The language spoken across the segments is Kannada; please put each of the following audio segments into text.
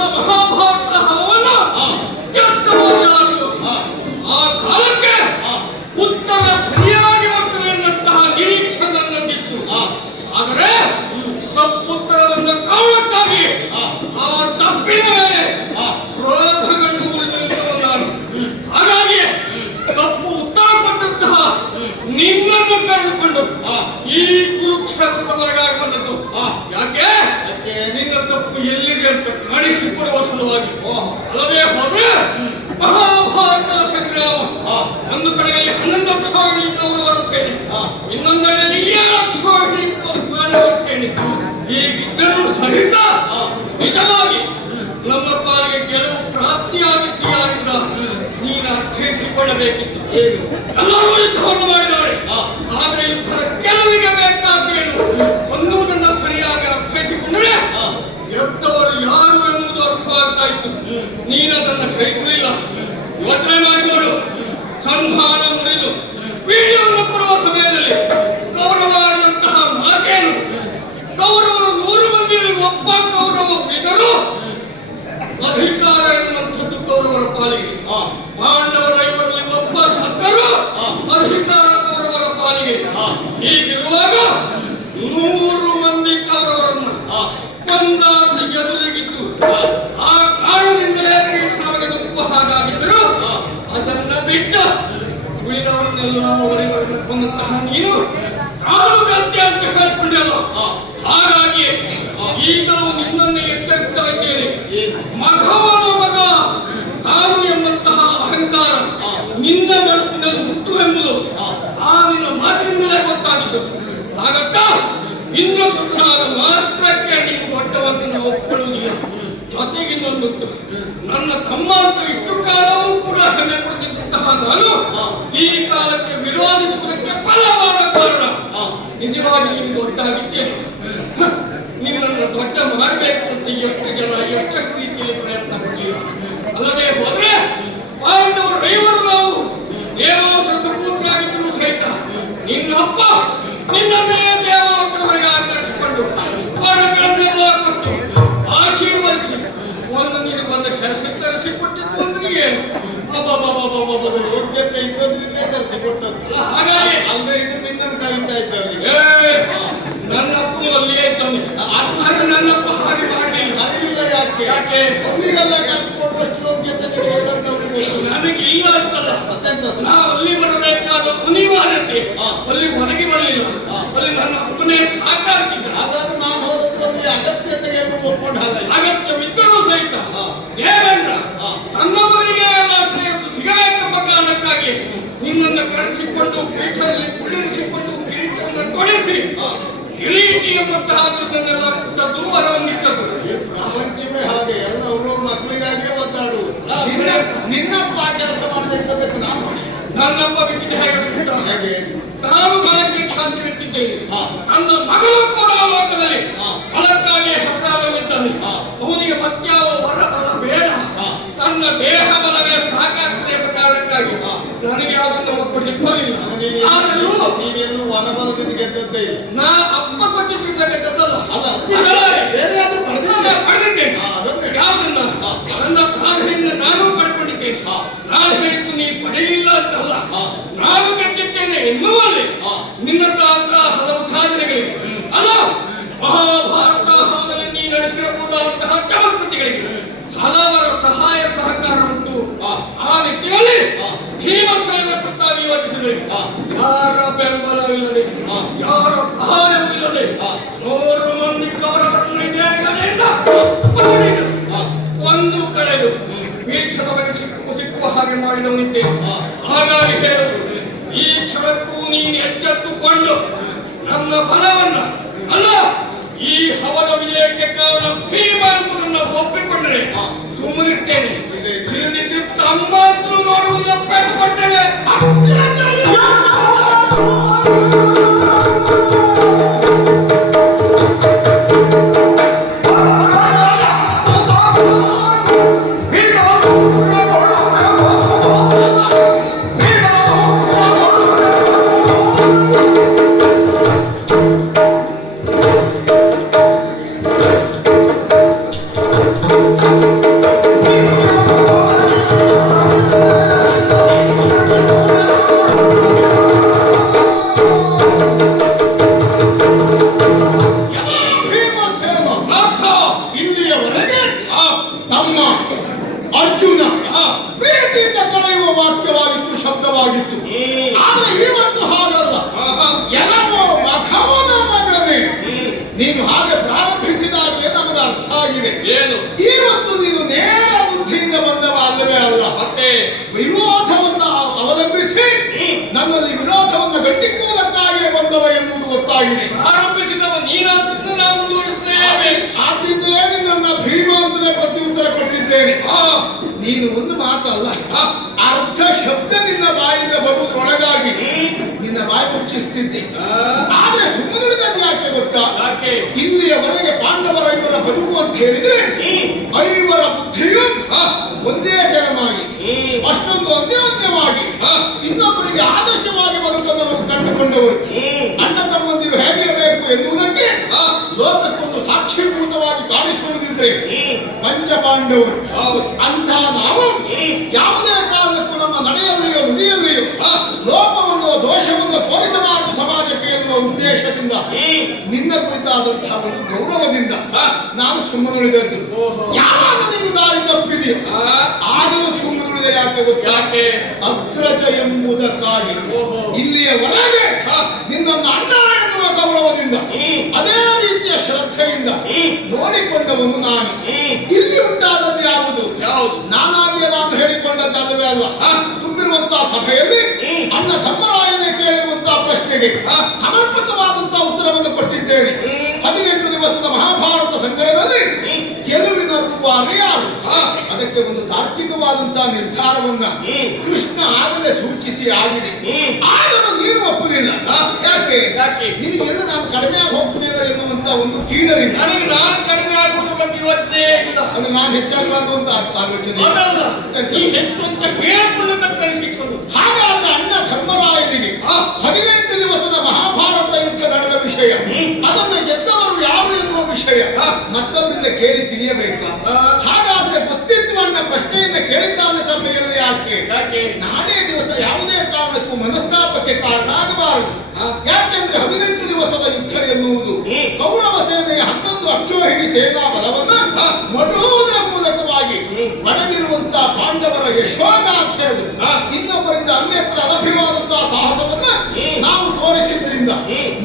ಮಹಾಭಾರತ ಹವನ ಗೆದ್ದವರು ಯಾರು? ಆ ಕಾಲಕ್ಕೆ ಉತ್ತರ ಸರಿಯಾಗಿ ಬರ್ತದೆ ಎನ್ನುವಂತಹ ನಿರೀಕ್ಷೆ ನನ್ನದಿತ್ತು. ಆದರೆ ತಪ್ಪುತ್ತರ ಬಂದ ಕಾರಣಕ್ಕಾಗಿ ಆ ತಪ್ಪಿನ ಮೇಲೆ ಕ್ರೋಧಗೊಂಡು ಉಳಿದಿರುತ್ತವ ನಾನು. ಹಾಗಾಗಿ ತಪ್ಪು ಉತ್ತರ ಕೊಟ್ಟಂತಹ ನಿನ್ನನ್ನು ಕರೆದುಕೊಂಡು ಈ ಕುರುಕ್ಷೇತ್ರದ ಹೊರಗಾಗಿ ಬಂದದ್ದು. ಯಾಕೆ? ನಿನ್ನ ತಪ್ಪು ಎಲ್ಲಿದೆ ಅಂತ ಕಾಣಿಸಿಕೊಡುವ ಸಲುವಾಗಿ. ಅಲ್ಲದೆ ಹೋದ್ರೆ ಮಹಾಭಾರತ ಸಂಗ್ರಾಮ ಒಂದು ಕಡೆಯಲ್ಲಿ 11 ಲಕ್ಷ ಕೌರವರ ಸೇನೆ, ಇನ್ನೊಂದೆಡೆಯಲ್ಲಿ 7 ಲಕ್ಷ ಪಾಂಡವರ ಸೇನೆ. ಹೀಗಿದ್ದರೂ ಸಹಿತ ನಿಜವಾಗಿ ನಮ್ಮ ಪಾಲಿಗೆ ಗೆಲುವು ಪ್ರಾಪ್ತಿಯಾಗಿದ್ದಾರಿಂದ ನೀನು ಅರ್ಥೈಸಿಕೊಳ್ಳಬೇಕಿತ್ತು. ಎಲ್ಲರೂ ಯುದ್ಧವನ್ನು ಮಾಡಿದ್ದಾರೆ. ಆದರೆ ಯುದ್ಧದ ಗೆಲುವಿಗೆ ಬೇಕಾದೇನು ಒಂದುವುದನ್ನು ಸರಿಯಾಗಿ ಅರ್ಥೈಸಿಕೊಂಡರೆ ಗೆದ್ದವರು ಯಾರು ಎನ್ನುವುದು ಅರ್ಥವಾಗ್ತಾ ಇತ್ತು. ನೀನದನ್ನು ಗ್ರಹಿಸಲಿಲ್ಲ. ಯೋಚನೆ ಮಾಡಿ ನೋಡು. ಸಂಧಾನ ಮುರಿದು ವೀರ್ಯವನ್ನು ಕೊಡುವ ಸಮಯದಲ್ಲಿ ಕೌರವಾದಂತಹ ಮಾತೇನು? ಕೌರವರು 100 ಮಂದಿಯಲ್ಲಿ ಒಬ್ಬ ಕೌರವ ಉಳಿದರೂ ಅಧಿಕಾರ ಎನ್ನುವಂಥದ್ದು ಕೌರವರ ಪಾಲಿಗೆ. ಪಾಂಡವರ 5ರಲ್ಲಿ ಒಬ್ಬ ಸತ್ತರೂ ಅಧಿಕಾರ ಕೌರವರ ಪಾಲಿಗೆ. ಹೀಗಿರುವಾಗ 100 ಮಂದಿ ಕೌರವರನ್ನ ಕೊಂದಾದ ಎದುರಿಗಿತ್ತು. ಆ ಕಾರಣದಿಂದಲೇ ನಮಗೆ ದುಃಖ ಹಾಗಾಗಿದ್ದರು. ಅದನ್ನ ಬಿಟ್ಟು ಉಳಿದವರನ್ನೆಲ್ಲ ಕೊಂದಂತಹ ನೀನು ಕಾಲುಗಂತೆ ಅಂತ ಹೇಳಿಕೊಂಡೆಲ್ಲ. ಹಾಗಾಗಿ ಈಗಲೂ ನಿನ್ನನ್ನು ಎಚ್ಚರಿಸ್ತಾ ಇದ್ದೇನೆ. ಮಗವನ ಮಗ ತಾನು ಎಂಬಂತಹ ಅಹಂಕಾರ ನಿನ್ನ ಮನಸ್ಸಿನಲ್ಲಿ ಮುಟ್ಟು ಎಂಬುದು ಆ ನಿನ್ನ ಮಾತಿನಿಂದಲೇ ಗೊತ್ತಾಗಿದ್ದು. ಹಾಗತ್ತಾ ಇಂದ್ರ ಸುಖನಾದ ಮಾತ್ರಕ್ಕೆ ನೀನು ದೊಡ್ಡವನ್ನು ಒಪ್ಪಿಕೊಳ್ಳುವುದಿಲ್ಲ. ಜೊತೆಗಿನ್ನೊಂದುಂಟು. ನನ್ನ ತಮ್ಮ ಅಂತ ಇಷ್ಟು ಕಾಲವೂ ಕೂಡ ಹೆಮ್ಮೆ ಪಡೆದಿದ್ದಂತಹ ನಾನು ಈ ಕಾಲಕ್ಕೆ ವಿರೋಧಿಸುವುದಕ್ಕೆ ಬಲವಾದ ಕಾರಣ. ನಿಜವಾಗಿ ನೀನು ದೊಡ್ಡಾಗಿದ್ದೇನೆ. ನಿನ್ನನ್ನು ದೊಡ್ಡ ಮಾಡಬೇಕು ಅಂತ ಎಷ್ಟು ಜನ ಎಷ್ಟೆಷ್ಟು ರೀತಿಯಲ್ಲಿ ಪ್ರಯತ್ನ ಪಡಲಿಲ್ಲ. ಅಲ್ಲದೆ ಹೋದ್ರೆ ಪಾಂಡವರು 5ರು ನಾವು ದೇವಾಂಶ ಸಂಪೂರ್ಣರಾಗಿದ್ದರೂ ಸಹಿತ ನಿನ್ನಪ್ಪ ನಿನ್ನನ್ನೇ ದೇವಾಂಶವರೆಗೆ ಆಚರಿಸಿಕೊಂಡು ವರಗಳನ್ನೆಲ್ಲ ಕೊಟ್ಟು ಆಶೀರ್ವದಿಸಿ ಒಂದು ನೀನು ಬಂದ ಹೆಸರು ತರಿಸಿಕೊಟ್ಟಿದ್ದು ಅಂದ್ರೆ ಏನು? ಯೋಗ್ಯತೆ ಇರೋದ್ರಿಂದ ತರಿಸಿಕೊಟ್ಟದ್ದು. ಹಾಗಾಗಿ ಅಲ್ಲದೆ ಇದ್ರೆ ನಿನ್ನನ್ನು ಕರೀತಾ ಇದ್ದಾರೆ. ನನ್ನಪ್ಪನು ಅಲ್ಲಿಯೇ ಇದ್ದಾನೆ. ಆದರೆ ನನ್ನಪ್ಪ ಹಾಗೆ ಮಾಡಲಿಲ್ಲ. ಅದಿಲ್ಲ. ಯಾಕೆ? ಒಂದಿಗೆಲ್ಲ ಕಳಿಸಿಕೊಟ್ಟಷ್ಟು ಯೋಗ್ಯತೆ ನನಗೆ ಇಲ್ಲ ಅಂತಲ್ಲ. ನಾ ಅಲ್ಲಿ ಬರಬೇಕಾದ ಅನಿವಾರ್ಯತೆ ಅಲ್ಲಿ ಹೊರಗೆ ಬರಲಿಲ್ಲ. ಅಲ್ಲಿ ನನ್ನ ಅಪ್ಪನೇ ಸಾಕಾಗಿದ್ದ. ಹಾಗಾದ್ರೆ ನಾನು ಹೋದಕ್ಕೆ ಅಗತ್ಯತೆಯನ್ನು ಒಪ್ಕೊಂಡು ಅಗತ್ಯವಿದ್ದರೂ ಸಹಿತ ದೇವೇಂದ್ರ ತನ್ನ ಮಗನಿಗೆ ಎಲ್ಲ ಶ್ರೇಯಸ್ಸು ಸಿಗಬೇಕೆಂಬ ಕಾರಣಕ್ಕಾಗಿ ನಿನ್ನನ್ನು ಕರೆಸಿಕೊಂಡು ಪೀಠದಲ್ಲಿ ಕುಳ್ಳಿರಿಸಿಕೊಂಡು ಕಿರೀಟವನ್ನು ತೊಡಿಸಿ ಕಿರೀಟಿ ಎಂಬಂತಹ ಬಿರುದನ್ನೆಲ್ಲ ಕೊಟ್ಟದ್ದು ವರವನ್ನಿಟ್ಟದ್ದು. ಪ್ರಪಂಚವೇ ಹಾಗೆ. ಎಲ್ಲ ಅವ್ರವ್ರ ಮಕ್ಕಳಿಗಾಗಿಯೇ ಒತ್ತಾಡುವುದು. ನಿನ್ನಪ್ಪ ಕೆಲಸ ಮಾಡಬೇಕು. ನನ್ನಪ್ಪ ಬಿಟ್ಟಿದ್ದೆ ಹೇಗೆ? ನಾನು ಬಲಕ್ಕೆ ಖ್ಯಾತಿ ಬಿಟ್ಟಿದ್ದೇನೆ. ನನ್ನ ಮಗಳು ಕೂಡ ಲೋಕದಲ್ಲಿ ಬಲಕ್ಕಾಗಿ ಹೆಸರಾದಲ್ಲಿದ್ದಾನೆ. ಅವನಿಗೆ ಮತ್ಯಾವ ವರ ಬಲ ಬೇಡ. ತನ್ನ ದೇಹ ಬಲವೇ ಸಾಕಾಗ್ತದೆ ಎಂಬ ಕಾರಣಕ್ಕಾಗಿ ನನಗೆ ಯಾವುದನ್ನು ಕೊಡ್ಲಿಕ್ಕೆ ಹೋಗಿಲ್ಲ. ಆದರೂ ನೀನೇನು ವರ ಬಲದಿಂದ ಗೆದ್ದದ್ದೇ ಇಲ್ಲ. ನಾ ಅಪ್ಪ ಕೊಟ್ಟಿದ್ದ ಗೆದ್ದಲ್ಲ. ಪಡೆದಿದ್ದೇನೆ. ಯಾವುದನ್ನ ನನ್ನ ಸಾಧನೆಯಿಂದ ನಾನು ಪಡ್ಕೊಂಡಿದ್ದೇನೆ. ನಾನು ಹೇಳಿದ್ದು ನೀನು ಪಡೆಯಲಿಲ್ಲ ಅಂತಲ್ಲ. ನಾನು ಗೆದ್ದಿದ್ದೇನೆ ಎನ್ನುವಲ್ಲಿ ನಿನ್ನಂತಹ ಹಲವು ಸಾಧನೆಗಳಿಗೆ ಅಲ್ಲ ಮಹಾಭಾರತ ಹವನದಲ್ಲಿ ನೀ ನಡೆಸಿರಬಹುದಾದಂತಹ ಚಮತ್ಕೃತಿಗಳಿಗೆ ಹಲವರ ಸಹಾಯ ಸಹಕಾರ ಉಂಟು. ಆ ನಿಟ್ಟಿನಲ್ಲಿ ಭೀಮಸೇನ ಕುರಿತಾಗಿ ಯೋಚಿಸಿದರೆ ಯಾರ ಬೆಂಬಲವಿಲ್ಲದೆ ಯಾರ ಸಹಾಯವಿಲ್ಲದೆ 100 ಮಂದಿ ಕೌರವರನ್ನು ಒಂದು ಕಳೆದು ವೀಕ್ಷದ ಬಗ್ಗೆ ಸಿಕ್ಕುವ ಹಾಗೆ ಮಾಡಿದವನಿದ್ದೆ. ಹಾಗಾಗಿ ಹೇಳುವುದು ಈ ಕ್ಷಣಕ್ಕೂ ನೀನು ಎಚ್ಚೆತ್ತುಕೊಂಡು ನನ್ನ ಬಲವನ್ನ ಅಲ್ಲ ಈ ಹವನ ವಿಜಯಕ್ಕೆ ಕಾರಣ ಭೀಮ ಎಂಬುದನ್ನು ಒಪ್ಪಿಕೊಂಡರೆ ಸುಮ್ಮನಿರ್ತೇನೆ. ಇಲ್ಲದಿದ್ರೆ ತಮ್ಮ ನೋಡುವುದನ್ನು ಪಡೆದುಕೊಳ್ತೇವೆ. Thank you. ಅರ್ಜುನ ಹಾ. ಪ್ರೀತಿಯಿಂದ ಕರೆಯುವ ವಾಕ್ಯವಾಗಿತ್ತು, ಶಬ್ದವಾಗಿತ್ತು. ಆದ್ರೆ ಇವತ್ತು ಹಾಗಲ್ಲ. ಆಹಾ. ಎಲ್ಲವೋ ಮಖವನ ಮಗನೇ. ನೀನು ಹಾಗೆ ಪ್ರಾರಂಭಿಸಿದಾಗಲೇ ನಮಗೆ ಅರ್ಥ ಆಗಿದೆ. ಏನು ಇವತ್ತು ನೀನು ನೇರ ಬುದ್ಧಿಯಿಂದ ಬಂದವ ಅಲ್ಲವೇ ಅಲ್ಲ. ಮತ್ತೆ ವಿರೋಧವನ್ನ ಅವಲಂಬಿಸಿ ನನ್ನಲ್ಲಿ ವಿರೋಧವನ್ನ ಗಟ್ಟಿಕ್ಕುವುದಕ್ಕಾಗಿಯೇ ಬಂದವ ಎನ್ನುವುದು ಗೊತ್ತಾಗಿದೆ. ಆರಂಭಿಸಿದವ ನೀನಾದ್ರೂ ನಾವು ಮುಂದುವರಿಸಲೇಬೇಕು. ಆದ್ರಿಂದಲೇ ನಿನ್ನನ್ನ ಭೀಮ ಅಂತಲೇ ಪ್ರತ್ಯುತ್ತರ ಕೊಟ್ಟಿದ್ದೇನೆ. ಹಾ. ನೀನು ಒಂದು ಮಾತಲ್ಲ, ಹಾ. ಅರ್ಧ ಶಬ್ದ ನಿನ್ನ ಬಾಯಿಂದ ಬರುವುದರೊಳಗಾಗಿ ನಿನ್ನ ಬಾಯಿ ಮುಚ್ಚಿಸ್ತಿದ್ದೆ. ಆದ್ರೆ ಸುಮ್ಮನಿದ್ದದ್ದು ಯಾಕೆ ಗೊತ್ತಾ? ಯಾಕೆ? ಇಲ್ಲಿಯವರೆಗೆ ಪಾಂಡವರ ಐವರ ಬದುಕು ಅಂತ ಹೇಳಿದ್ರೆ ಐವರ ಬುದ್ಧಿಯು ಹಾ. ಒಂದೇ ಜನವಾಗಿ ಅಷ್ಟೊಂದು ಅನ್ಯೋನ್ಯವಾಗಿ ಇನ್ನೊಬ್ಬರಿಗೆ ಆದರ್ಶವಾಗಿ ಬರುವುದನ್ನು ನಾವು ಕಂಡುಕೊಂಡವರು. ಅಣ್ಣ ತಮ್ಮಂದಿರು ಹೇಗಿರಬೇಕು ಎನ್ನುವುದಕ್ಕೆ ಹಾ. ಲೋಕಕ್ಕೊಂದು ಸಾಕ್ಷೀಭೂತವಾಗಿ ಕಾಣಿಸುವುದಿದ್ರೆ ಪಂಚಪಾಂಡವರು. ಹೌದು. ಅಂಥ ನಾವು ಯಾವುದೇ ಕಾರಣಕ್ಕೂ ನಮ್ಮ ನಡೆಯಲ್ಲಿಯೋ ನುಡಿಯಲ್ಲಿಯೋ ಹಾ. ಲೋಪವನ್ನು ದೋಷವನ್ನು ತೋರಿಸಬಾರದು ಸಮಾಜಕ್ಕೆ ಎನ್ನುವ ಉದ್ದೇಶದಿಂದ ನಿನ್ನ ಕುರಿತಾದಂತಹ ಒಂದು ಗೌರವದಿಂದ ಹಾ. ನಾನು ಸುಮ್ಮನುಳಿದದ್ದು. ಓಹೋ. ಯಾವಾಗ ನೀನು ದಾರಿ ತಪ್ಪಿದೆಯೋ ಹಾ. ಆಗಲೂ ಸುಮ್ಮನುಳಿದೆ. ಯಾಕೆ ಗೊತ್ತಾ? ಯಾಕೆ? ಅಗ್ರಜ ಎಂಬುದಕ್ಕಾಗಿ. ಓಹೋ. ಇಲ್ಲಿಯವರೆಗೆ ಹಾ. ನಿನ್ನನ್ನು ಅಣ್ಣ ಎನ್ನುವ ಗೌರವದಿಂದ ಅದೇ ರೀತಿಯ ಶ್ರದ್ಧೆಯಿಂದ ನೋಡಿಕೊಂಡವನು ನಾನು. ಇಲ್ಲಿ ಉಂಟಾದದ್ದು ಯಾವುದು? ಯಾವುದು? ನಾನಾಗಿಯೇ ನಾನು ಹೇಳಿಕೊಂಡದ್ದಲ್ಲವೇ ಅಲ್ಲ. ಹಾ. ತುಂಬಿರುವಂತಹ ಸಭೆಯಲ್ಲಿ ಅಣ್ಣ ಧರ್ಮರಾಯನೇ ಕೇಳಿರುವಂತಹ ಪ್ರಶ್ನೆಗೆ ಹಾ. ಸಮರ್ಪಕವಾದಂತಹ ಉತ್ತರವನ್ನು ಕೊಟ್ಟಿದ್ದೇನೆ. 18 ದಿವಸದ ಮಹಾಭಾರತ ಸಂಗ್ರಹದಲ್ಲಿ ಗೆಲುವಿನ ರೂವಾರಿ ಯಾರು? ಹಾ. ಅದಕ್ಕೆ ಒಂದು ತಾರ್ಕಿಕವಾದಂತಹ ನಿರ್ಧಾರವನ್ನ ಕೃಷ್ಣ ಆಗಲೇ ಸೂಚಿಸಿ ಆಗಿದೆ. ಆದರೂ ನೀನು ಒಪ್ಪುವುದಿಲ್ಲ. ಹಾ. ಯಾಕೆ? ಯಾಕೆ? ನಿನಗೆಲ್ಲ ನಾನು ಕಡಿಮೆ ಆಗಿ ಹೋಗ್ತೇನೆ ಎನ್ನುವಂತ ಒಂದು ಕೀಳರಿಮೆ. ನನಗೆ ನಾನು ಕಡಿಮೆ ಆಗುವುದು ಬಗ್ಗೆ ಯೋಚನೆ ಇಲ್ಲ. ಅಂದ್ರೆ ನಾನು ಹೆಚ್ಚಾಗಬಾರ್ದು ಅಂತ ಆಲೋಚನೆ. ಅದಲ್ಲ, ಈ ಹೆಚ್ಚು ಅಂತ ಹೇಳಿಕೊಳ್ಳುವುದಕ್ಕೆ ಕಲಿಸಿಕೊಂಡು ಹಾಗಾದ್ರೆ ಅಣ್ಣ ಧರ್ಮರಾಯನಿಗೆ 18 ದಿವಸದ ಮಹಾಭಾರತ ಯುದ್ಧ ನಡೆದ ವಿಷಯ, ಅದನ್ನ ಗೆದ್ದವರು ಯಾರು ಎನ್ನುವ ವಿಷಯ ಮತ್ತೊಬ್ಬರಿಂದ ಕೇಳಿ ತಿಳಿಯಬೇಕಾ? ಹಾಗಾದ್ರೆ ಗೊತ್ತಿತ್ತು ಅಣ್ಣ ಪ್ರಶ್ನೆಯನ್ನ ಕೇಳಿದ್ದಾನೆ ಸಭೆಯಲ್ಲಿ. ಯಾಕೆ? ಯಾಕೆ? ನಾಳೆ ದಿವಸ ಯಾವುದೇ ಕಾರಣಕ್ಕೂ ಮನಸ್ತಾಪಕ್ಕೆ ಕಾರಣ ಆಗಬಾರದು. ಯಾಕೆಂದ್ರೆ 18 ದಿವಸದ ಯುದ್ಧ ಎನ್ನುವುದು ಕೌರವ ಸೇನೆಯ 11 ಅಕ್ಷೋಹಿಣಿ ಸೇನಾ ಬಲವನ್ನ ಮಡುವುದರ ಮೂಲಕವಾಗಿ ಒಳಗಿರುವಂತಹ ಪಾಂಡವರ ಯಶೋಗಾಥೆ ಅದು. ಇನ್ನೊಬ್ಬರಿಂದ ಅನ್ಯತ್ರ ಅಲಭ್ಯವಾದಂತಹ ಸಾಹಸವನ್ನ ನಾವು ತೋರಿಸಿದ್ರಿಂದ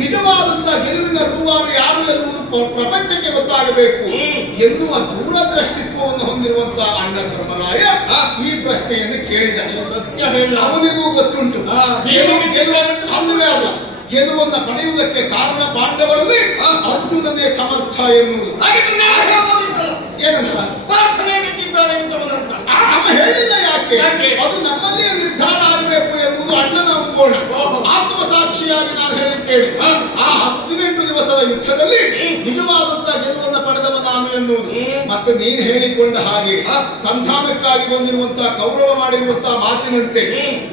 ನಿಜವಾದಂತಹ ಗೆಲುವಿನ ರೂವಾರಿ ಯಾರು ಎನ್ನುವುದು ಪ್ರಪಂಚಕ್ಕೆ ಗೊತ್ತಾಗಬೇಕು ಎನ್ನುವ ದೂರದೃಷ್ಟಿತ್ವವನ್ನು ಹೊಂದಿರುವಂತಹ ಅಣ್ಣ ಧರ್ಮರಾಯ ಈ ಪ್ರಶ್ನೆಯನ್ನು ಕೇಳಿದ. ಸತ್ಯ ಹೇಳ. ಅವನಿಗೂ ಗೊತ್ತುಂಟು ಅಲ್ಲವೇ ಅಲ್ಲ, ಗೆಲುವನ್ನು ಪಡೆಯುವುದಕ್ಕೆ ಕಾರಣ ಪಾಂಡವರಲ್ಲಿ ಅರ್ಜುನನೇ ಸಮರ್ಥ ಎನ್ನುವುದು. ಹಾಗಿದ್ರೆ ನಾನು ಹೇಳೋದಿತ್ತಲ್ಲ, ಏನಂತ ಪ್ರಾರ್ಥನೆ ಗೆದ್ದಿದ್ದಾರೆ ಎಂತವನಂತ. ಅವ ಹೇಳಿಲ್ಲ. ಯಾಕೆ? ಯಾಕೆ? ಅದು ನಮ್ಮಲ್ಲೇ ನಿರ್ಧಾರ ಆಗಬೇಕು ಎನ್ನುವುದು ಅಣ್ಣನ ಅಂಬೋಣ. ಆತ್ಮಸಾಕ್ಷಿಯಾಗಿ ನಾನು ಹೇಳಿದ್ದೇನೆ. ಆ 18 ದಿವಸದ ಯುದ್ಧದಲ್ಲಿ ನಿಜವಾದಂತಹ ಗೆಲುವನ್ನು ಪಡೆದವ ನಾನು ಎನ್ನುವುದು. ಮತ್ತೆ ನೀನು ಹೇಳಿಕೊಂಡ ಹಾಗೆ ಸಂಧಾನಕ್ಕಾಗಿ ಬಂದಿರುವಂತಹ ಕೌರವ ಮಾಡಿರುವಂತಹ ಮಾತಿನಂತೆ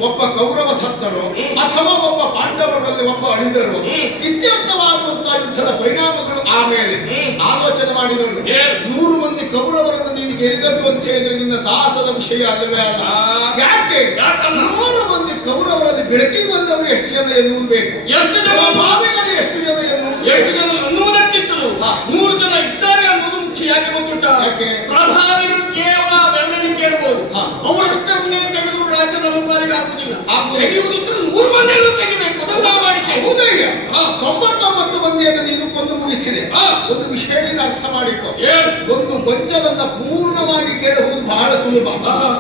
ಒಬ್ಬ ಕೌರವ ಸತ್ತರೋ ಅಥವಾ ಒಬ್ಬ ಪಾಂಡವರಲ್ಲಿ ಒಬ್ಬ ಅಳಿದರು ಇತ್ಯರ್ಥವಾಗುವಂತಹ ಯುದ್ಧದ ಪರಿಣಾಮಗಳು ಆಮೇಲೆ ಆಲೋಚನೆ ಮಾಡಿ ನೋಡು. 100 ಮಂದಿ ಕೌರವರನ್ನು ನೀನು ಗೆಲ್ಲಿದದ್ದು ಅಂತ ಹೇಳಿದ್ರೆ ನಿನ್ನ ಸಾಹಸದ ವಿಷಯ ಅಲ್ಲವೇ ಅಲ್ಲ. ಯಾಕೆ? 100 ಮಂದಿ ಕೌರವರಲ್ಲಿ ಬೆಳಕಿಗೆ ಬಂದವರು ಎಷ್ಟು ಜನ ಎನ್ನುವುದು ಬೇಕು. ಎಷ್ಟು ಜನ? ಭಾವಿಗಳು ಎಷ್ಟು ಜನ ಎನ್ನುವುದು ಎಷ್ಟು ಜನ ಅನ್ನುವುದಕ್ಕಿಂತಲೂ 100 ಜನ ಇದ್ದಾರೆ ಅನ್ನೋದು ಮುಖ್ಯವಾಗಿ ಗೊತ್ತುಂಟ. ಯಾಕೆ? ಪ್ರಧಾನಿಗಳು ಕೇವಲ ಬೆರಳಿಗೆ ಇರಬಹುದು. ಅವರಷ್ಟನ್ನೇ ತೆಗೆದು ರಾಜ್ಯ ನಮ್ಮ ಪಾಲಿಗೆ ಹಾಕುವುದಿಲ್ಲ. ತೆಗೆಯುವುದಿದ್ರೆ 100 ಮಂದಿಯನ್ನು ತೆಗಿಬೇಕು. ಅದನ್ನ ಮಾಡಿಕೆ. ಹೌದಯ್ಯ. 99 ಮಂದಿಯನ್ನು ನೀನು ಕೊಂದು ಮುಗಿಸಿದೆ. ಒಂದು ವಿಷಯ ನೀನು ಅರ್ಥ ಮಾಡಿಕೊ. ಒಂದು ಗೊಂಚಲನ್ನ ಪೂರ್ಣವಾಗಿ ಕೆಡಹುವುದು ಬಹಳ ಸುಲಭ.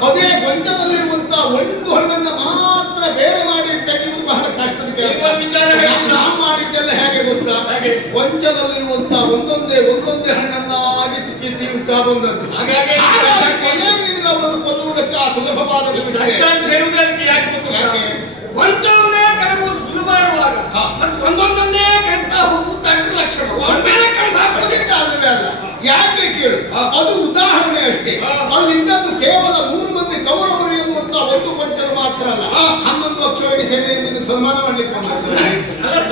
ಅದೇ ಗೊಂಚಲಲ್ಲಿರುವಂತಹ ಒಂದು ಹಣ್ಣನ್ನ ಮಾತ್ರ ಬೇರೆ ಮಾಡಿ ತೆಗೆಯುವುದು ಬಹಳ ಕಷ್ಟದ ಕೆಲಸ. ನಾವು ಮಾಡಿದ್ದೆಲ್ಲ ಹೇಗೆ ಗೊತ್ತಾ? ಗೊಂಚಲಲ್ಲಿರುವಂತಹ ಒಂದೊಂದೇ ಹಣ್ಣನ್ನಾಗಿ ತಿಂತಾ ಬಂದದ್ದು. ಹಾಗಾಗಿ ಕೊನೆಗೆ ನಿನಗೆ ಅವರನ್ನು ಕೊಲ್ಲುವುದಕ್ಕೆ ಆ ಸುಲಭವಾದ ಯಾಕೆ? ಗೊಂಚಲನ್ನೇ ಕಳೆಯುವುದು ಸುಲಭ ಇರುವಾಗ ಒಂದೊಂದನ್ನೇ ಕಳ್ತಾ ಹೋಗುವುದು ಅಡ್ಡ ಲಕ್ಷಣ. ಒಮ್ಮೆಲೆ ಕಳೆದು ಹಾಕೋದಿಲ್ಲ ಅಲ್ಲವೇ ಅಲ್ಲ. ಯಾಕೆ ಕೇಳು? ಅದು ಉದಾಹರಣೆ ಅಷ್ಟೇ. ಅಲ್ಲಿಂದದ್ದು ಕೇವಲ 100 ಮಂದಿ ಕೌರವರು ಎನ್ನುವಂತ ಒಂದು ಗೊಂಚಲ ಮಾತ್ರ ಅಲ್ಲ, 11 ಅಕ್ಷೋಹಿಣಿ ಸೇನೆಯನ್ನು ಸನ್ಮಾನ ಮಾಡ್ಲಿಕ್ಕೆ ಬಂದದ್ದು.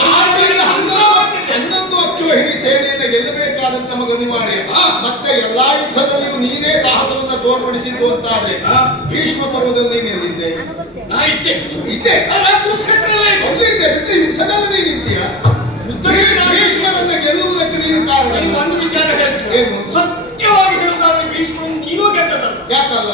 11 ಅಕ್ಷೋಹಿಣಿ ಸೇನೆಯನ್ನು ಗೆಲ್ಲಬೇಕಾದಂತ ನಮಗೆ ಅನಿವಾರ್ಯ. ಮತ್ತೆ ಎಲ್ಲಾ ಯುದ್ಧದಲ್ಲಿಯೂ ನೀನೇ ಸಾಹಸವನ್ನ ತೋರ್ಪಡಿಸಿದ್ದು ಅಂತಾದ್ರೆ ಭೀಷ್ಮ ಪರ್ವದಲ್ಲಿ ನೀನು ಎಲ್ಲಿದ್ದೆ? ಇದ್ದೆ. ಅಲ್ಲಿದ್ದೆ ಬಿಟ್ಟರೆ ಯುದ್ಧದಲ್ಲಿ ನೀನಿದ್ದೀಯ. ಭೀಷ್ಮರನ್ನ ಗೆಲ್ಲುವುದಕ್ಕೆ ನೀನು ಕಾರಣ. ಒಂದು ವಿಚಾರ ಏನು? ಸತ್ಯವಾಗಿ ಹೇಳಿದಾಗ ಭೀಷ್ಮ ನೀನು ಗೆದ್ದದ. ಯಾಕಲ್ಲ?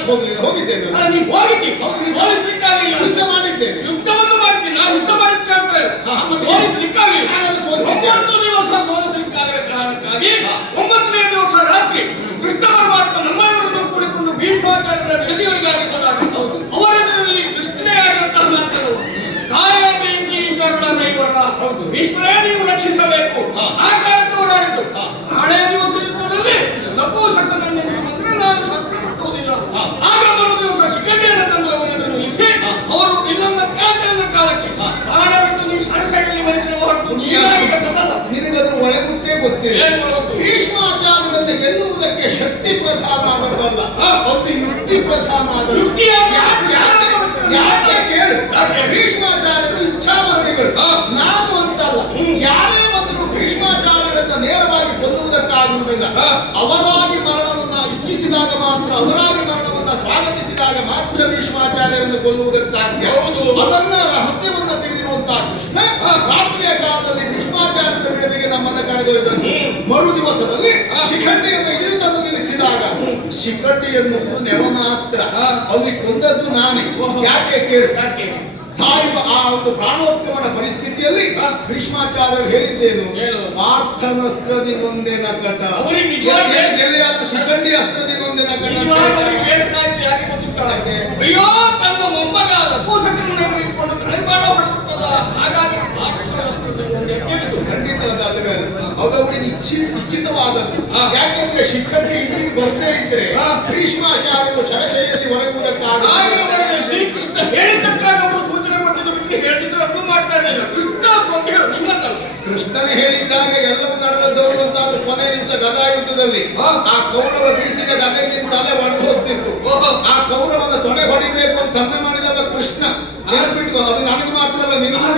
ಯಾಕೆ ಹೋಗ್ಲಿಲ್ಲ? ಹೋಗಿದ್ದೇನೆ. ನೀವು ಹೋಗಿದ್ದಿ, ಸೋಲಿಸ್ಲಿಕ್ಕಾಗಲಿಲ್ಲ. ಯುದ್ಧ ಮಾಡಿದ್ದೇನೆ. ಯುದ್ಧವನ್ನು ಮಾಡಿದ್ದೀನಿ, ನಾನು ಯುದ್ಧ ಮಾಡಿದ್ದೆ ಅಂತ ಸೋಲಿಸ್ಲಿಕ್ಕಾಗಲಿಲ್ಲ. 9 ದಿವಸ ಸೋಲಿಸ್ಲಿಕ್ಕಾಗದ ಕಾರಣಕ್ಕಾಗಿ 9ನೇ ದಿವಸ ರಾತ್ರಿ ಕೃಷ್ಣ ಪರಮಾತ್ಮ ನಮ್ಮೆಲ್ಲರನ್ನು ಕೂಡಿಕೊಂಡು ಭೀಷ್ಮಾಚಾರ್ಯರ ಎದುರಿಗಾಗಿ ಹೋದಾಗ ಅವರೆದುರಲ್ಲಿ ಕೃಷ್ಣನೇ ಆಗಿರುವಂತಹ ಮಾತನ್ನು ಕಾಯ ಬೆಂಕಿ ಕರುಣ ನೈವರ್ಣ ಭೀಷ್ಮರೇ ನೀವು ರಕ್ಷಿಸಬೇಕು. ಆ ಕಾಲಕ್ಕೆ ಹೋರಾಡಿದ್ದು. ನಾಳೆ ದಿವಸ ಯುದ್ಧದಲ್ಲಿ ನಪುಂಸಕನನ್ನು ಬಂದ್ರೆ ನಾನು ಶಸ್ತ್ರ ಮುಟ್ಟುವುದಿಲ್ಲ. ಆಗ ಮರು ದಿವಸ ಶಿಖಂಡಿಯನ್ನು ತಂದು ಅವನನ್ನು ನಿಲ್ಲಿಸಿ ಅವರು ಇಲ್ಲೊಂದು ಕಾಲದ ಕಾಲಕ್ಕೆ ಬಾಣ ಬಿಟ್ಟು ನೀವು ಸರಸೆಯಲ್ಲಿ ಮನುಷ್ಯನ ಹೊರತು ನೀನಾಗಿದ್ದಲ್ಲ. ನಿನಗದು ಒಳಗುತ್ತೇ ಗೊತ್ತಿಲ್ಲ. ಭೀಷ್ಮಾಚಾರ್ಯರನ್ನು ಗೆಲ್ಲುವುದಕ್ಕೆ ಶಕ್ತಿ ಪ್ರಧಾನ ಆದದ್ದಲ್ಲ, ಒಂದು ಯುಕ್ತಿ ಪ್ರಧಾನ ಆದದ್ದು. ಯಾಕೆ ಕೇಳು? ಭೀಷ್ಮಾಚಾರ್ಯರು ಇಚ್ಛಾಮರಣಿಗಳು, ನಾನು ಅಂತಲ್ಲ. ಯಾರೇ ಬಂದರೂ ಭೀಷ್ಮಾಚಾರ್ಯರನ್ನು ನೇರವಾಗಿ ಕೊಲ್ಲುವುದಕ್ಕಾಗುವುದಿಲ್ಲ. ಅವರಾಗಿ ಮರಣವನ್ನ ಇಚ್ಛಿಸಿದಾಗ ಮಾತ್ರ, ಅವರಾಗಿ ಮರಣವನ್ನ ಸ್ವಾಗತಿಸಿದಾಗ ಮಾತ್ರ ಭೀಷ್ಮಾಚಾರ್ಯರನ್ನು ಕೊಲ್ಲುವುದಕ್ಕೆ ಸಾಧ್ಯ. ಅದನ್ನ ರಹಸ್ಯವನ್ನ ತಿಳಿದಿರುವಂತಹ ಕೃಷ್ಣ ರಾತ್ರಿಯ ಕಾಲದಲ್ಲಿ ಭೀಷ್ಮಾಚಾರ್ಯರ ಬಿಡದಿಗೆ ನಮ್ಮನ್ನ ಕರೆದೊಯ್ದದ್ದು. ಮರು ದಿವಸದಲ್ಲಿ ಶಿಖಂಡಿಯನ್ನು ಇಳಿತನ್ನು ನಿಲ್ಲಿಸಿದಾಗ ಶಿಖಂಡಿ ಎನ್ನುವುದು ನೆವ ಮಾತ್ರ, ಅಲ್ಲಿ ಕೊಂದದ್ದು ನಾನೇ. ಯಾಕೆ ಕೇಳು? ಸಾಯುವ ಆ ಒಂದು ಪ್ರಾಣೋತ್ಗಮನ ಪರಿಸ್ಥಿತಿಯಲ್ಲಿ ಭೀಷ್ಮಾಚಾರ್ಯರು ಹೇಳಿದ್ದೇನು? ಪಾರ್ಥನಸ್ತ್ರದಿ ನೊಂದಿನ ಕಟ. ಎಲ್ಲಿಯಾದ್ರೂ ಶಿಖಂಡಿ ಅಸ್ತ್ರದಿ ನೊಂದಿನ ಕಟ. ಅಯ್ಯೋ ತನ್ನ ಮೊಮ್ಮಗಾದ ಪೋಷಕರನ್ನು ಇಟ್ಕೊಂಡು ಕೈವಾಡ ಹೊಡೆದುತ್ತಲ್ಲ, ಹಾಗಾಗಿ ಖಂಡಿತ ಅದು ಅವರಿಗೆ ಇಚ್ಛಿತವಾದದ್ದು. ಯಾಕೆಂದ್ರೆ ಶಿಖಂಡಿ ಇದ್ರಿಗೆ ಬರದೇ ಇದ್ರೆ ಭೀಷ್ಮಾಚಾರ್ಯರು ಶರಶೈಯಲ್ಲಿ ಹೊರಗುವುದಕ್ಕಾಗ ಶ್ರೀಕೃಷ್ಣ ಹೇಳಿದ್ದಕ್ಕಾಗಿ ಅವರು ಸೂಚನೆ ಕೊಟ್ಟಿದ್ದು ಬಿಟ್ಟು ಹೇಳಿದ್ರು ಅದು ಮಾಡ್ತಾ ಇರಲಿಲ್ಲ. ಕೃಷ್ಣ ಕೃಷ್ಣನೇ ಹೇಳಿದ್ದಾಗ ಎಲ್ಲವೂ ನಡೆದದ್ದವರು ಅಂತಾದ್ರೂ ಕೊನೆ ದಿವಸ ಗದಾ ಯುದ್ಧದಲ್ಲಿ ಆ ಕೌರವ ಬೀಸಿದ ಗದೆಯಿಂದ ತಲೆ ಒಡೆದು ಹೋಗ್ತಿತ್ತು. ಆ ಕೌರವನ ತೊಡೆ ಹೊಡಿಬೇಕು ಅಂತ ಸನ್ನೆ ಮಾಡಿದವ ಕೃಷ್ಣ. ನೆನಪಿಟ್ಟು, ಅದು ನನಗೆ ಮಾತ್ರ ಅಲ್ಲ, ನಿನಗೂ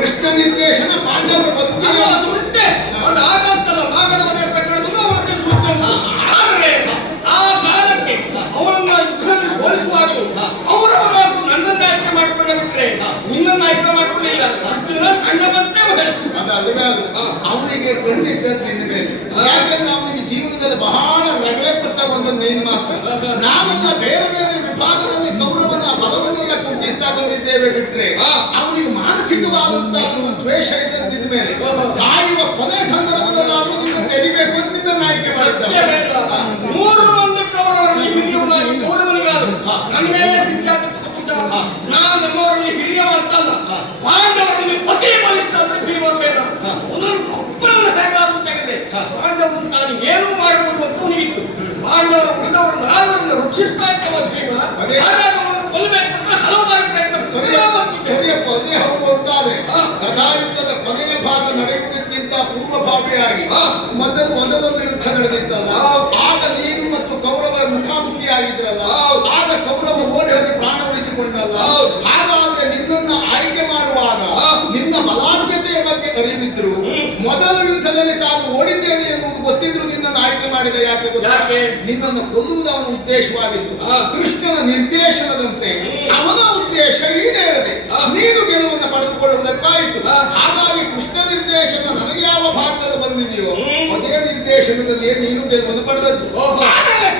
ಕೃಷ್ಣ ನಿರ್ದೇಶನ ಪಾಂಡವರು ಬದುಕಿಲ್ಲ. ಆ ಕಾಲಕ್ಕೆ ಅವರನ್ನ ಯುದ್ಧದಲ್ಲಿ ಸೋಲಿಸುವಾಗಲೂ ಕೌರವರಾದ್ರು ನನ್ನನ್ನು ಆಯ್ಕೆ ಮಾಡಿಕೊಂಡ ಬಿಟ್ರೆ ನಿನ್ನನ್ನು ಆಯ್ಕೆ ಮಾಡಿಕೊಳ್ಳಿಲ್ಲ. ಸಣ್ಣ ಬಂದ್ರೆ ಅವನಿಗೆ ಕೊಂಡಿದ್ದದ್ದು ನಿನ್ನ ಮೇಲೆ. ಯಾಕಂದ್ರೆ ಅವನಿಗೆ ಜೀವನದಲ್ಲಿ ಬಹಳ ರಗಳೆ ಪಟ್ಟ ಒಂದು ಮೇನ್ ಮಾತ್ರ. ನಾವೆಲ್ಲ ಬೇರೆ ಬೇರೆ ವಿಭಾಗದಲ್ಲಿ ಕೌರವನ ಬಲವನ್ನೆಲ್ಲ ಕುಗ್ಗಿಸ್ತಾ ಬಂದಿದ್ದೇವೆ ಬಿಟ್ರೆ ಅವನಿಗೆ ಮಾನಸಿಕವಾದಂತಹ ದ್ವೇಷ ಇದ್ದಿದ್ದ ಮೇಲೆ ಸಾಯುವ ಕೊನೆ ಸಂದರ್ಭದಲ್ಲಾದ್ರೂ ನಿನ್ನ ತೆರಿಬೇಕು ಅಂತ ನಿನ್ನ ಆಯ್ಕೆ ಮಾಡಿದ್ದಾರೆ. 3 ಮಂದಿ ಕೌರವರಲ್ಲಿ ಹಿರಿಯವನಾಗಿ ಕೌರವನಿಗಾದರು ನನ್ನ ಮೇಲೆ ಸಿಕ್ಕಾಗಿ ನಾನು ನಮ್ಮವರಲ್ಲಿ ಹಿರಿಯವ ಅಂತಲ್ಲ, ಪಾಂಡವರಲ್ಲಿ ಅತಿ ಬಲಿಷ್ಠ ಅಂದ್ರೆ ಭೀಮಸೇನ. ಒಂದೊಂದು ಹೇಗಾದ್ರೂ ತೆಗೆದ್ರೆ ಪಾಂಡವರು ತಾನು ಏನೂ ಮಾಡುವುದು ಒಪ್ಪನಿಗಿತ್ತು. ಪಾಂಡವರು ಉಳಿದವರು ನಾಲ್ವರನ್ನು ರಕ್ಷಿಸ್ತಾ ಇದ್ದವ ಭೀಮ. ಹಾಗಾಗಿ ಅವರನ್ನು ಕೊಲ್ಲಬೇಕು ಅಂತ ಹಲವು ಬಾರಿ ಪ್ರಯತ್ನ ಸರಿಯಪ್ಪ, ಅದೇ ಹೌದು ಅಂತಾದ್ರೆ ಗದಾಯುದ್ಧದ ಕೊನೆಯ ಭಾಗ ನಡೆಯುವುದಕ್ಕಿಂತ ಪೂರ್ವಭಾವಿಯಾಗಿ ಮೊದಲೊಂದು ಯುದ್ಧ ನಡೆದಿತ್ತಲ್ಲ, ಆಗ ನೀನು ಮತ್ತು ಕೌರವ ಮುಖಾಮುಖಿಯಾಗಿದ್ರಲ್ಲ, ಆಗ ಕೌರವ ಓಡಿ ಹೋಗಿ ಪ್ರಾಣ ಉಳಿಸಿಕೊಂಡಲ್ಲ. ಹಾಗಾದ್ರೆ ನಿನ್ನನ್ನ ಆಯ್ಕೆ ಮಾಡುವಾಗ ನಿನ್ನ ಬಲಾಢ್ಯತೆಯ ಬಗ್ಗೆ ಅರಿವಿದ್ರು, ಮೊದಲ ಯುದ್ಧದಲ್ಲಿ ತಾನು ಓಡಿದ್ದೇನೆ ಎನ್ನುವುದು ಗೊತ್ತಿದ್ರು ನಿನ್ನನ್ನು ಆಯ್ಕೆ ಮಾಡಿದ. ಯಾಕೆ ಗೊತ್ತಾ? ನಿನ್ನನ್ನು ಕೊಲ್ಲುವುದು ಅವನ ಉದ್ದೇಶವಾಗಿತ್ತು. ಕೃಷ್ಣನ ನಿರ್ದೇಶನದಂತೆ ಅವನ ಉದ್ದೇಶ ಈಡೇರದೆ ನೀನು ಗೆಲುವನ್ನು ಪಡೆದುಕೊಳ್ಳುವುದಕ್ಕಾಯಿತು. ಹಾಗಾಗಿ ಕೃಷ್ಣ ನಿರ್ದೇಶನ ನನಗೆ ಯಾವ ಭಾಗದಲ್ಲಿ ಬಂದಿದೆಯೋ ಅದೇ ನಿರ್ದೇಶನದಲ್ಲಿ ನೀನು ಗೆಲುವನ್ನು ಪಡೆದದ್ದು.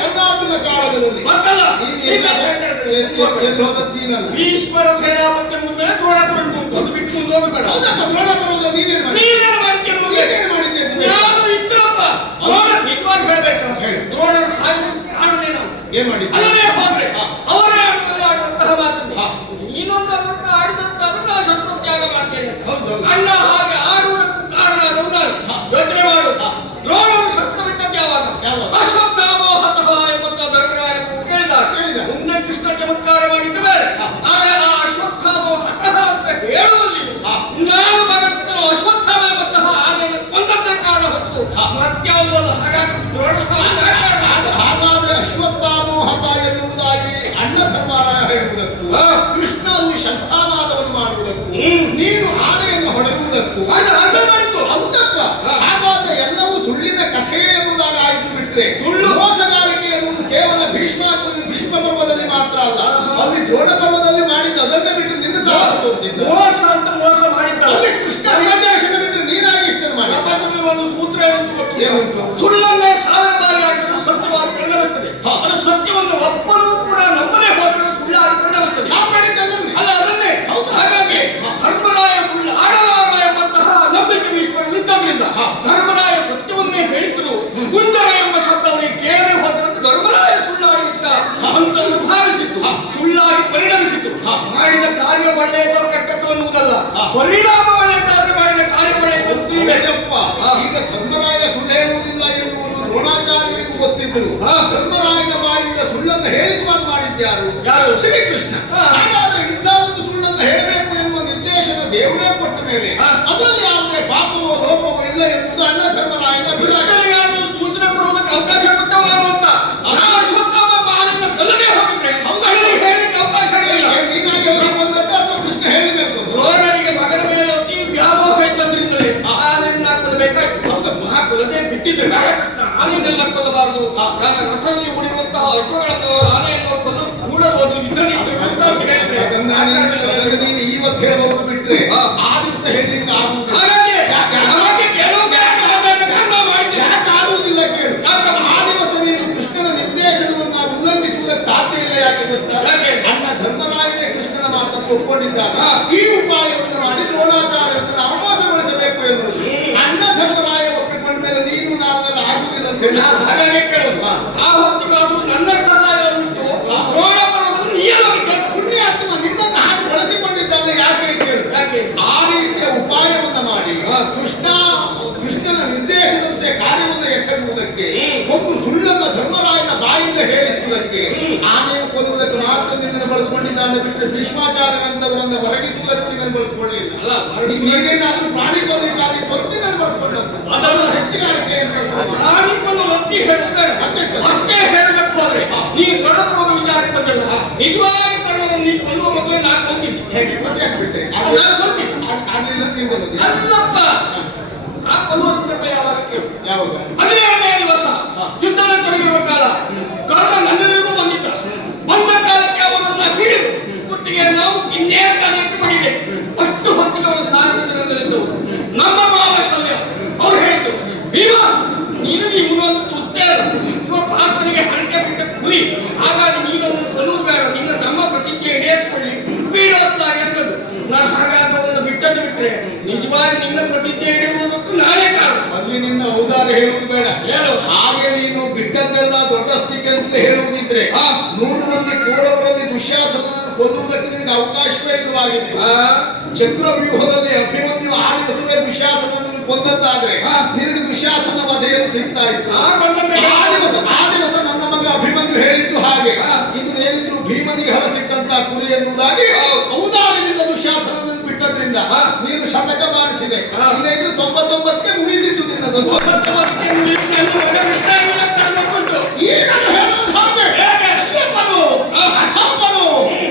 ಕರ್ನಾಟಕದ ಕಾಳಗದಲ್ಲಿ ಈಶ್ವರ ಸೇನಾಪತಿ ಮುಂದೆ ದ್ರೋಣ ಬಂದು ಅದು ಬಿಟ್ಟು ಮುಂದೆ ಹೋಗಬೇಡ. ದ್ರೋಣ ಬರುವುದ ನೀನೇನ್ ಮಾಡಿದ್ದೇನೆ? ನಾನು ಇದ್ದಪ್ಪ ದ್ರೋಣ ನಿಜವಾಗಿ ಹೇಳ್ಬೇಕು. ದ್ರೋಣರ ಸಾಯುವುದು ಕಾರಣವೇನು? ಏನ್ ಮಾಡಿ ಹೋದ್ರೆ ಅವರೇ ಆಡುವಂತಹ ಮಾತು. ನೀನೊಂದು ಅದನ್ನು ಆಡಿದಂತಾದ್ರೆ ನಾವು ಶಸ್ತ್ರತ್ಯಾಗ ಮಾಡ್ತೇನೆ. ಅಣ್ಣ ಹಾಗೆ ಆಡುವುದಕ್ಕೂ ಕಾರಣವಾದವು ನಾನು. ಯೋಚನೆ ಮಾಡು. ದ್ರೋಣರು ಶಸ್ತ್ರ ಬಿಟ್ಟದ್ದು ಯಾವಾಗ? ಅಶ್ವತ್ಥಾಮೋಹತಃ ಎಂಬಂತ ಧರ್ಮರಾಯರು ಕೇಳಿದ. ಮುಂದೆ ಕೃಷ್ಣ ಚಮತ್ಕಾರ ಮಾಡಿದ್ದ ಬೇರೆ. ಆಗ ಆ ಅಶ್ವತ್ಥಾಮೋಹತಃ ಅಂತ ಹೇಳುವಲ್ಲಿ ನಾನು ಭಗವಂತ ಅಶ್ವತ್ಥಾಮ ಎಂಬಂತಹ ಆನೆಯನ್ನು ಕೊಂದದ್ದ ಕಾರಣ ಹೊತ್ತು ಮತ್ಯಾವುದಲ್ಲ. ಹಾಗಾಗಿ ದ್ರೋಣ ಹಾಗಾದ್ರೆ ಅಶ್ವತ್ಥಾಮೋಹತ ಎನ್ನುವುದಾಗಿ ಅಣ್ಣ ಧರ್ಮರಾಯ ಹೇಳುವುದಕ್ಕೂ ಕೃಷ್ಣ ಅಲ್ಲಿ ಶಂಖಾನಾದವನ್ನು ಮಾಡುವುದಕ್ಕೂ ನೀನು ಆನೆಯನ್ನು ಹೊಡೆಯುವುದಕ್ಕೂ ಹೌದಪ್ಪ. ಹಾಗಾದ್ರೆ ಎಲ್ಲವೂ ಸುಳ್ಳಿನ ಕಥೆ ಎನ್ನುವುದಾಗಿ ಆಯ್ತು ಬಿಟ್ರೆ ಮೋಸಗಾರಿಕೆ ಎನ್ನುವುದು ಕೇವಲ ಭೀಷ್ಮ ಪರ್ವದಲ್ಲಿ ಮಾತ್ರ ಅಲ್ಲ, ಅಲ್ಲಿ ದ್ರೋಣ ಪರ್ವದಲ್ಲಿ ಮಾಡಿದ್ದು. ಅದನ್ನೇ ಬಿಟ್ಟು ನಿನ್ನ ಸಾಹಸ ತೋರಿಸಿದ್ದ. ಮೋಸ ಮಾಡಿದ್ದ ಅಲ್ಲಿ ಕೃಷ್ಣ ನಿರ್ದೇಶನ ಬಿಟ್ಟು ನೀನಾಗಿ ಇಷ್ಟನ್ನು ಮಾಡಿ. ಒಂದು ಸೂತ್ರ ಏನುಂಟು? ಸುಳ್ಳನ್ನೇ 1000 ಬಾರಿ ಆಗಿದ್ದು ಸತ್ಯವಾಗಿ ಪರಿಣಮಿಸುತ್ತದೆ. ಅದು ಸತ್ಯವನ್ನು ಒಪ್ಪಲು ಪರಿಣಾಮ ಒಳ್ಳೆಯದಾದ್ರೆ ಮಾಡಿದ ಕಾರ್ಯ ಒಳ್ಳೆಯದು. ಹೌದಪ್ಪ. ಈಗ ಧರ್ಮರಾಯ ಸುಳ್ಳು ಹೇಳುವುದಿಲ್ಲ ಎನ್ನುವುದು ದ್ರೋಣಾಚಾರ್ಯರಿಗೂ ಗೊತ್ತಿದ್ರು. ಧರ್ಮರಾಯನ ಬಾಯಿಂದ ಸುಳ್ಳನ್ನು ಹೇಳಿಸುವಾಗ ಮಾಡಿದ್ಯಾರು? ಯಾರು? ಶ್ರೀಕೃಷ್ಣ. ಹಾಗಾದ್ರೆ ಇಂಥ ಒಂದು ಸುಳ್ಳನ್ನು ಹೇಳಬೇಕು ಎನ್ನುವ ನಿರ್ದೇಶನ ದೇವರೇ ಕೊಟ್ಟ ಮೇಲೆ ಅದರಲ್ಲಿ ಯಾವುದೇ ಪಾಪವೋ ಲೋಪವೋ ಇಲ್ಲ ಎನ್ನುವುದು ಅಣ್ಣ ಧರ್ಮರಾಯನ ಅಭಿಲಾಷೆ. ಸೂಚನೆ ಕೊಡುವುದಕ್ಕೆ ಅವಕಾಶ ಕೊಟ್ಟವನು ಅಂತ ಅಶ್ವತ್ಥಾಮ ಬಾಣದಿಂದ ಕೊಲ್ಲದೆ ಹೋಗಿದ್ರೆ ಹೇಳಲಿಕ್ಕೆ ಅವಕಾಶ ಇಲ್ಲ. ನೀನಾಗಿ ಹೋಗಿ ಬಂದದ್ದು ಅಥವಾ ಕೃಷ್ಣ ಹೇಳಬೇಕು? ದ್ರೋಣನಿಗೆ ಮಗನ ಮೇಲೆ ಅತಿ ವ್ಯಾಮೋಹ ಇದ್ದದ್ರಿಂದಲೇ ಆನೆಯನ್ನ ಕೊಲ್ಲಬೇಕಾಯ್ತು. ಕೊಲ್ಲದೆ ಬಿಟ್ಟಿದ್ರೆ ಆನೆಯನ್ನೆಲ್ಲ ಕೊಲ್ಲಬಾರದು. ರಥದಲ್ಲಿ ಉಳಿರುವಂತಹ ಅಶ್ವಗಳನ್ನು ಆನೆಯನ್ನು ಕೊಲ್ಲು ಕೂಡಬಹುದು. ನೀನು ಇವತ್ತು ಹೇಳಬಹುದು ಬಿಟ್ರೆ ಆ ದಿವಸ ಹೇಳಲಿಕ್ಕೆ ಆಗುವುದಿಲ್ಲ. ಆಗುವುದಿಲ್ಲ ಕೇಳು. ಆ ದಿವಸ ನೀನು ಕೃಷ್ಣನ ನಿರ್ದೇಶನವನ್ನು ಉಲ್ಲಂಘಿಸುವುದಕ್ಕೆ ಸಾಧ್ಯ ಇಲ್ಲ. ಯಾಕೆ ಗೊತ್ತಾ? ಅಣ್ಣ ಧರ್ಮರಾಯನೇ ಕೃಷ್ಣನ ಮಾತನ್ನು ಒಪ್ಪಿಕೊಂಡಿದ್ದಾನೆ. ಈ ಉಪಾಯವನ್ನು ಮಾಡಿ ದ್ರೋಣಾಚಾರ್ಯರನ್ನು ಅವಮಾನಗೊಳಿಸಬೇಕು ಎನ್ನುವುದು ಅಣ್ಣ ಧರ್ಮರಾಯ ಒಪ್ಪಿಕೊಂಡ ಮೇಲೆ ನೀನು ನಾವೆಲ್ಲ ಆಗುವುದಿಲ್ಲ ಅಂತ ಹೇಳಿ ಹಾಗಾಗಿ ಕೇಳುದು. ಆ ಹೊತ್ತಿಗಾದರೂ ನನ್ನ ಸಹಾಯ ಉಂಟು. ದ್ರೋಣ ಪರ್ವತವನ್ನು ನೀಯಲಾಗಿದೆ. ಪುಣ್ಯಾತ್ಮ ನಿನ್ನನ್ನು ಹಾಗೆ ಬಳಸಿಕೊಂಡಿದ್ದಾನೆ. ಯಾಕೆ ಕೇಳು. ಆ ರೀತಿಯ ಉಪಾಯವನ್ನು ಮಾಡಿ ಕೃಷ್ಣನ ನಿರ್ದೇಶನದಂತೆ ಕಾರ್ಯವನ್ನು ಎಸಗುವುದಕ್ಕೆ, ಒಂದು ಸುಳ್ಳನ್ನು ಧರ್ಮರಾಯನ ಬಾಯಿಂದ ಹೇಳಿಸುವುದಕ್ಕೆ, ಆನೆಯನ್ನು ಕೊಲ್ಲುವುದಕ್ಕೆ ಮಾತ್ರ ನಿನ್ನನ್ನು ಬಳಸಿಕೊಂಡಿದ್ದಾನೆ ಬಿಟ್ಟರೆ ಭೀಷ್ಮಾಚಾರ್ಯರಂತವರನ್ನು ಹೊರಗಿಸುವುದಕ್ಕೆ ನಿನ್ನನ್ನು ಬಳಸಿಕೊಳ್ಳಲಿಲ್ಲ. ನೀನೇನಾದ್ರೂ ಪ್ರಾಣಿ ಕೊಲ್ಲಿಕ್ಕಾಗಿ ಕೊತ್ತಿನನ್ನು ಬಳಸಿಕೊಂಡದ್ದು ಅದನ್ನು ಹೆಚ್ಚುಗಾರಿಕೆ ಅಂತ ಪ್ರಾಣಿ ಕೊಲ್ಲಲು ಒತ್ತಿ ಹೇಳುತ್ತಾರೆ. ಅಷ್ಟೇ ಹೇಳಬೇಕು ಹೋದ್ರೆ ನೀನು ಕಳ್ಳಪುರದ ವಿಚಾರಕ್ಕೆ ಬಂದಿಲ್ಲ. ನಿಜವಾಗಿ ಕಳ್ಳನ್ನು ನೀನು ಕೊಲ್ಲುವ ಮೊದಲೇ ನಾನು ಹೋಗಿದ್ದೆ. ಹೇಗೆ ಮತ್ತೆ ಹಾಕ್ಬಿಟ್ಟೆ? ಅಲ್ಲಪ್ಪ, ಆ ಕೊಲ್ಲುವ ಸಂದರ್ಭ ಯಾವಾಗ ಕೇಳು. ಯಾವಾಗ? 17ನೇ ವರ್ಷ ಯುದ್ಧದಲ್ಲಿ ತೊಡಗಿರುವ ಕಾಲ. ಕರ್ಣ ನನ್ನನಿಗೂ ಬಂದಿದ್ದ. ಬಂದ ಕಾಲಕ್ಕೆ ಅವರನ್ನ ಹಿಡಿದು ಕುತ್ತಿಗೆ ನಾವು ಇನ್ನೇನು ಕಾಲ ಇಟ್ಟುಕೊಂಡಿದ್ದೆ. ಅಷ್ಟು ಹೊತ್ತಿಗೆ ಅವರು ಸಾರ್ವಜನಿಕರಿದ್ದವು. ನಮ್ಮ ಮಾವ ಶಲ್ಯ ಅವ್ರು ಹೇಳಿದ್ರು, ಭೀಮಾ ನೀನು ಈ ಮುಳುವಂತ ಉತ್ತೇರ ಇವ ಪ್ರಾರ್ಥನೆಗೆ ಹರಕೆ ಬಿಟ್ಟ ಕುರಿ. ಹಾಗಾಗಿ ನೀನು ಕೊಲ್ಲುವ ಬೇಡ, ನಿನ್ನ ತಮ್ಮ ಪ್ರತಿಜ್ಞೆ ಈಡೇರಿಸಿಕೊಳ್ಳಿ ಬೀಳೋತ್ತಾಗಿ ಅಂತದ್ದು. ನಾನು ಹಾಗಾಗಿ ಅವರನ್ನು ಬಿಟ್ಟದ್ದು ಬಿಟ್ರೆ ನಿಜವಾಗಿ ನಿನ್ನ ಪ್ರತಿಜ್ಞೆ ಹಿಡಿಯುವುದಕ್ಕೂ ನಾನೇ ಕಾರಣ. ಅಲ್ಲಿ ನಿನ್ನ ಔದಾರ್ಯ ಹೇಳುವುದು ಬೇಡ. ಹಾಗೆ ನೀನು ಬಿಟ್ಟದ್ದೆಲ್ಲ ದೊಡ್ಡಸ್ತಿಕೆ ಅಂತ ಹೇಳುವುದಿದ್ರೆ 100 ಮಂದಿ ಕೌರವರಲ್ಲಿ ದುಶ್ಯಾಸನನ್ನು ಕೊಲ್ಲುವುದಕ್ಕೆ ನಿನಗೆ ಅವಕಾಶವೇ ಇಲ್ಲವಾಗಿತ್ತು. ಚಕ್ರವ್ಯೂಹದಲ್ಲಿ ಅಭಿಮನ್ಯು ಆ ದಿವಸವೇ ದುಶ್ಯಾಸನನ್ನು ಕೊಂದದ್ದಾದ್ರೆ ನಿನಗೆ ದುಶ್ಯಾಸನ ವಧೆಯನ್ನು ಸಿಗ್ತಾ ಇತ್ತು. ಆ ದಿವಸ ನನ್ನ ಮಗ ಅಭಿಮನ್ಯು ಹೇಳಿದ್ದು ಹಾಗೆ, ಇದು ಏನಿದ್ರು ಭೀಮನಿಗೆ ಹರಸಿಟ್ಟಂತ ಕುರಿ ಎನ್ನುವುದಾಗಿ ಔದಾರ್ಯದಿಂದ ದುಶ್ಯಾಸನವನ್ನು ಬಿಟ್ಟದ್ರಿಂದ ನೀನು ಶತಕ ಬಾರಿಸಿದೆ. ಇಲ್ಲದಿದ್ರು 99ಕ್ಕೆ ಮುಗಿದಿತ್ತು ನಿನ್ನದು. ಈಗ ಹೇಳೋದು ಹಾಗೆ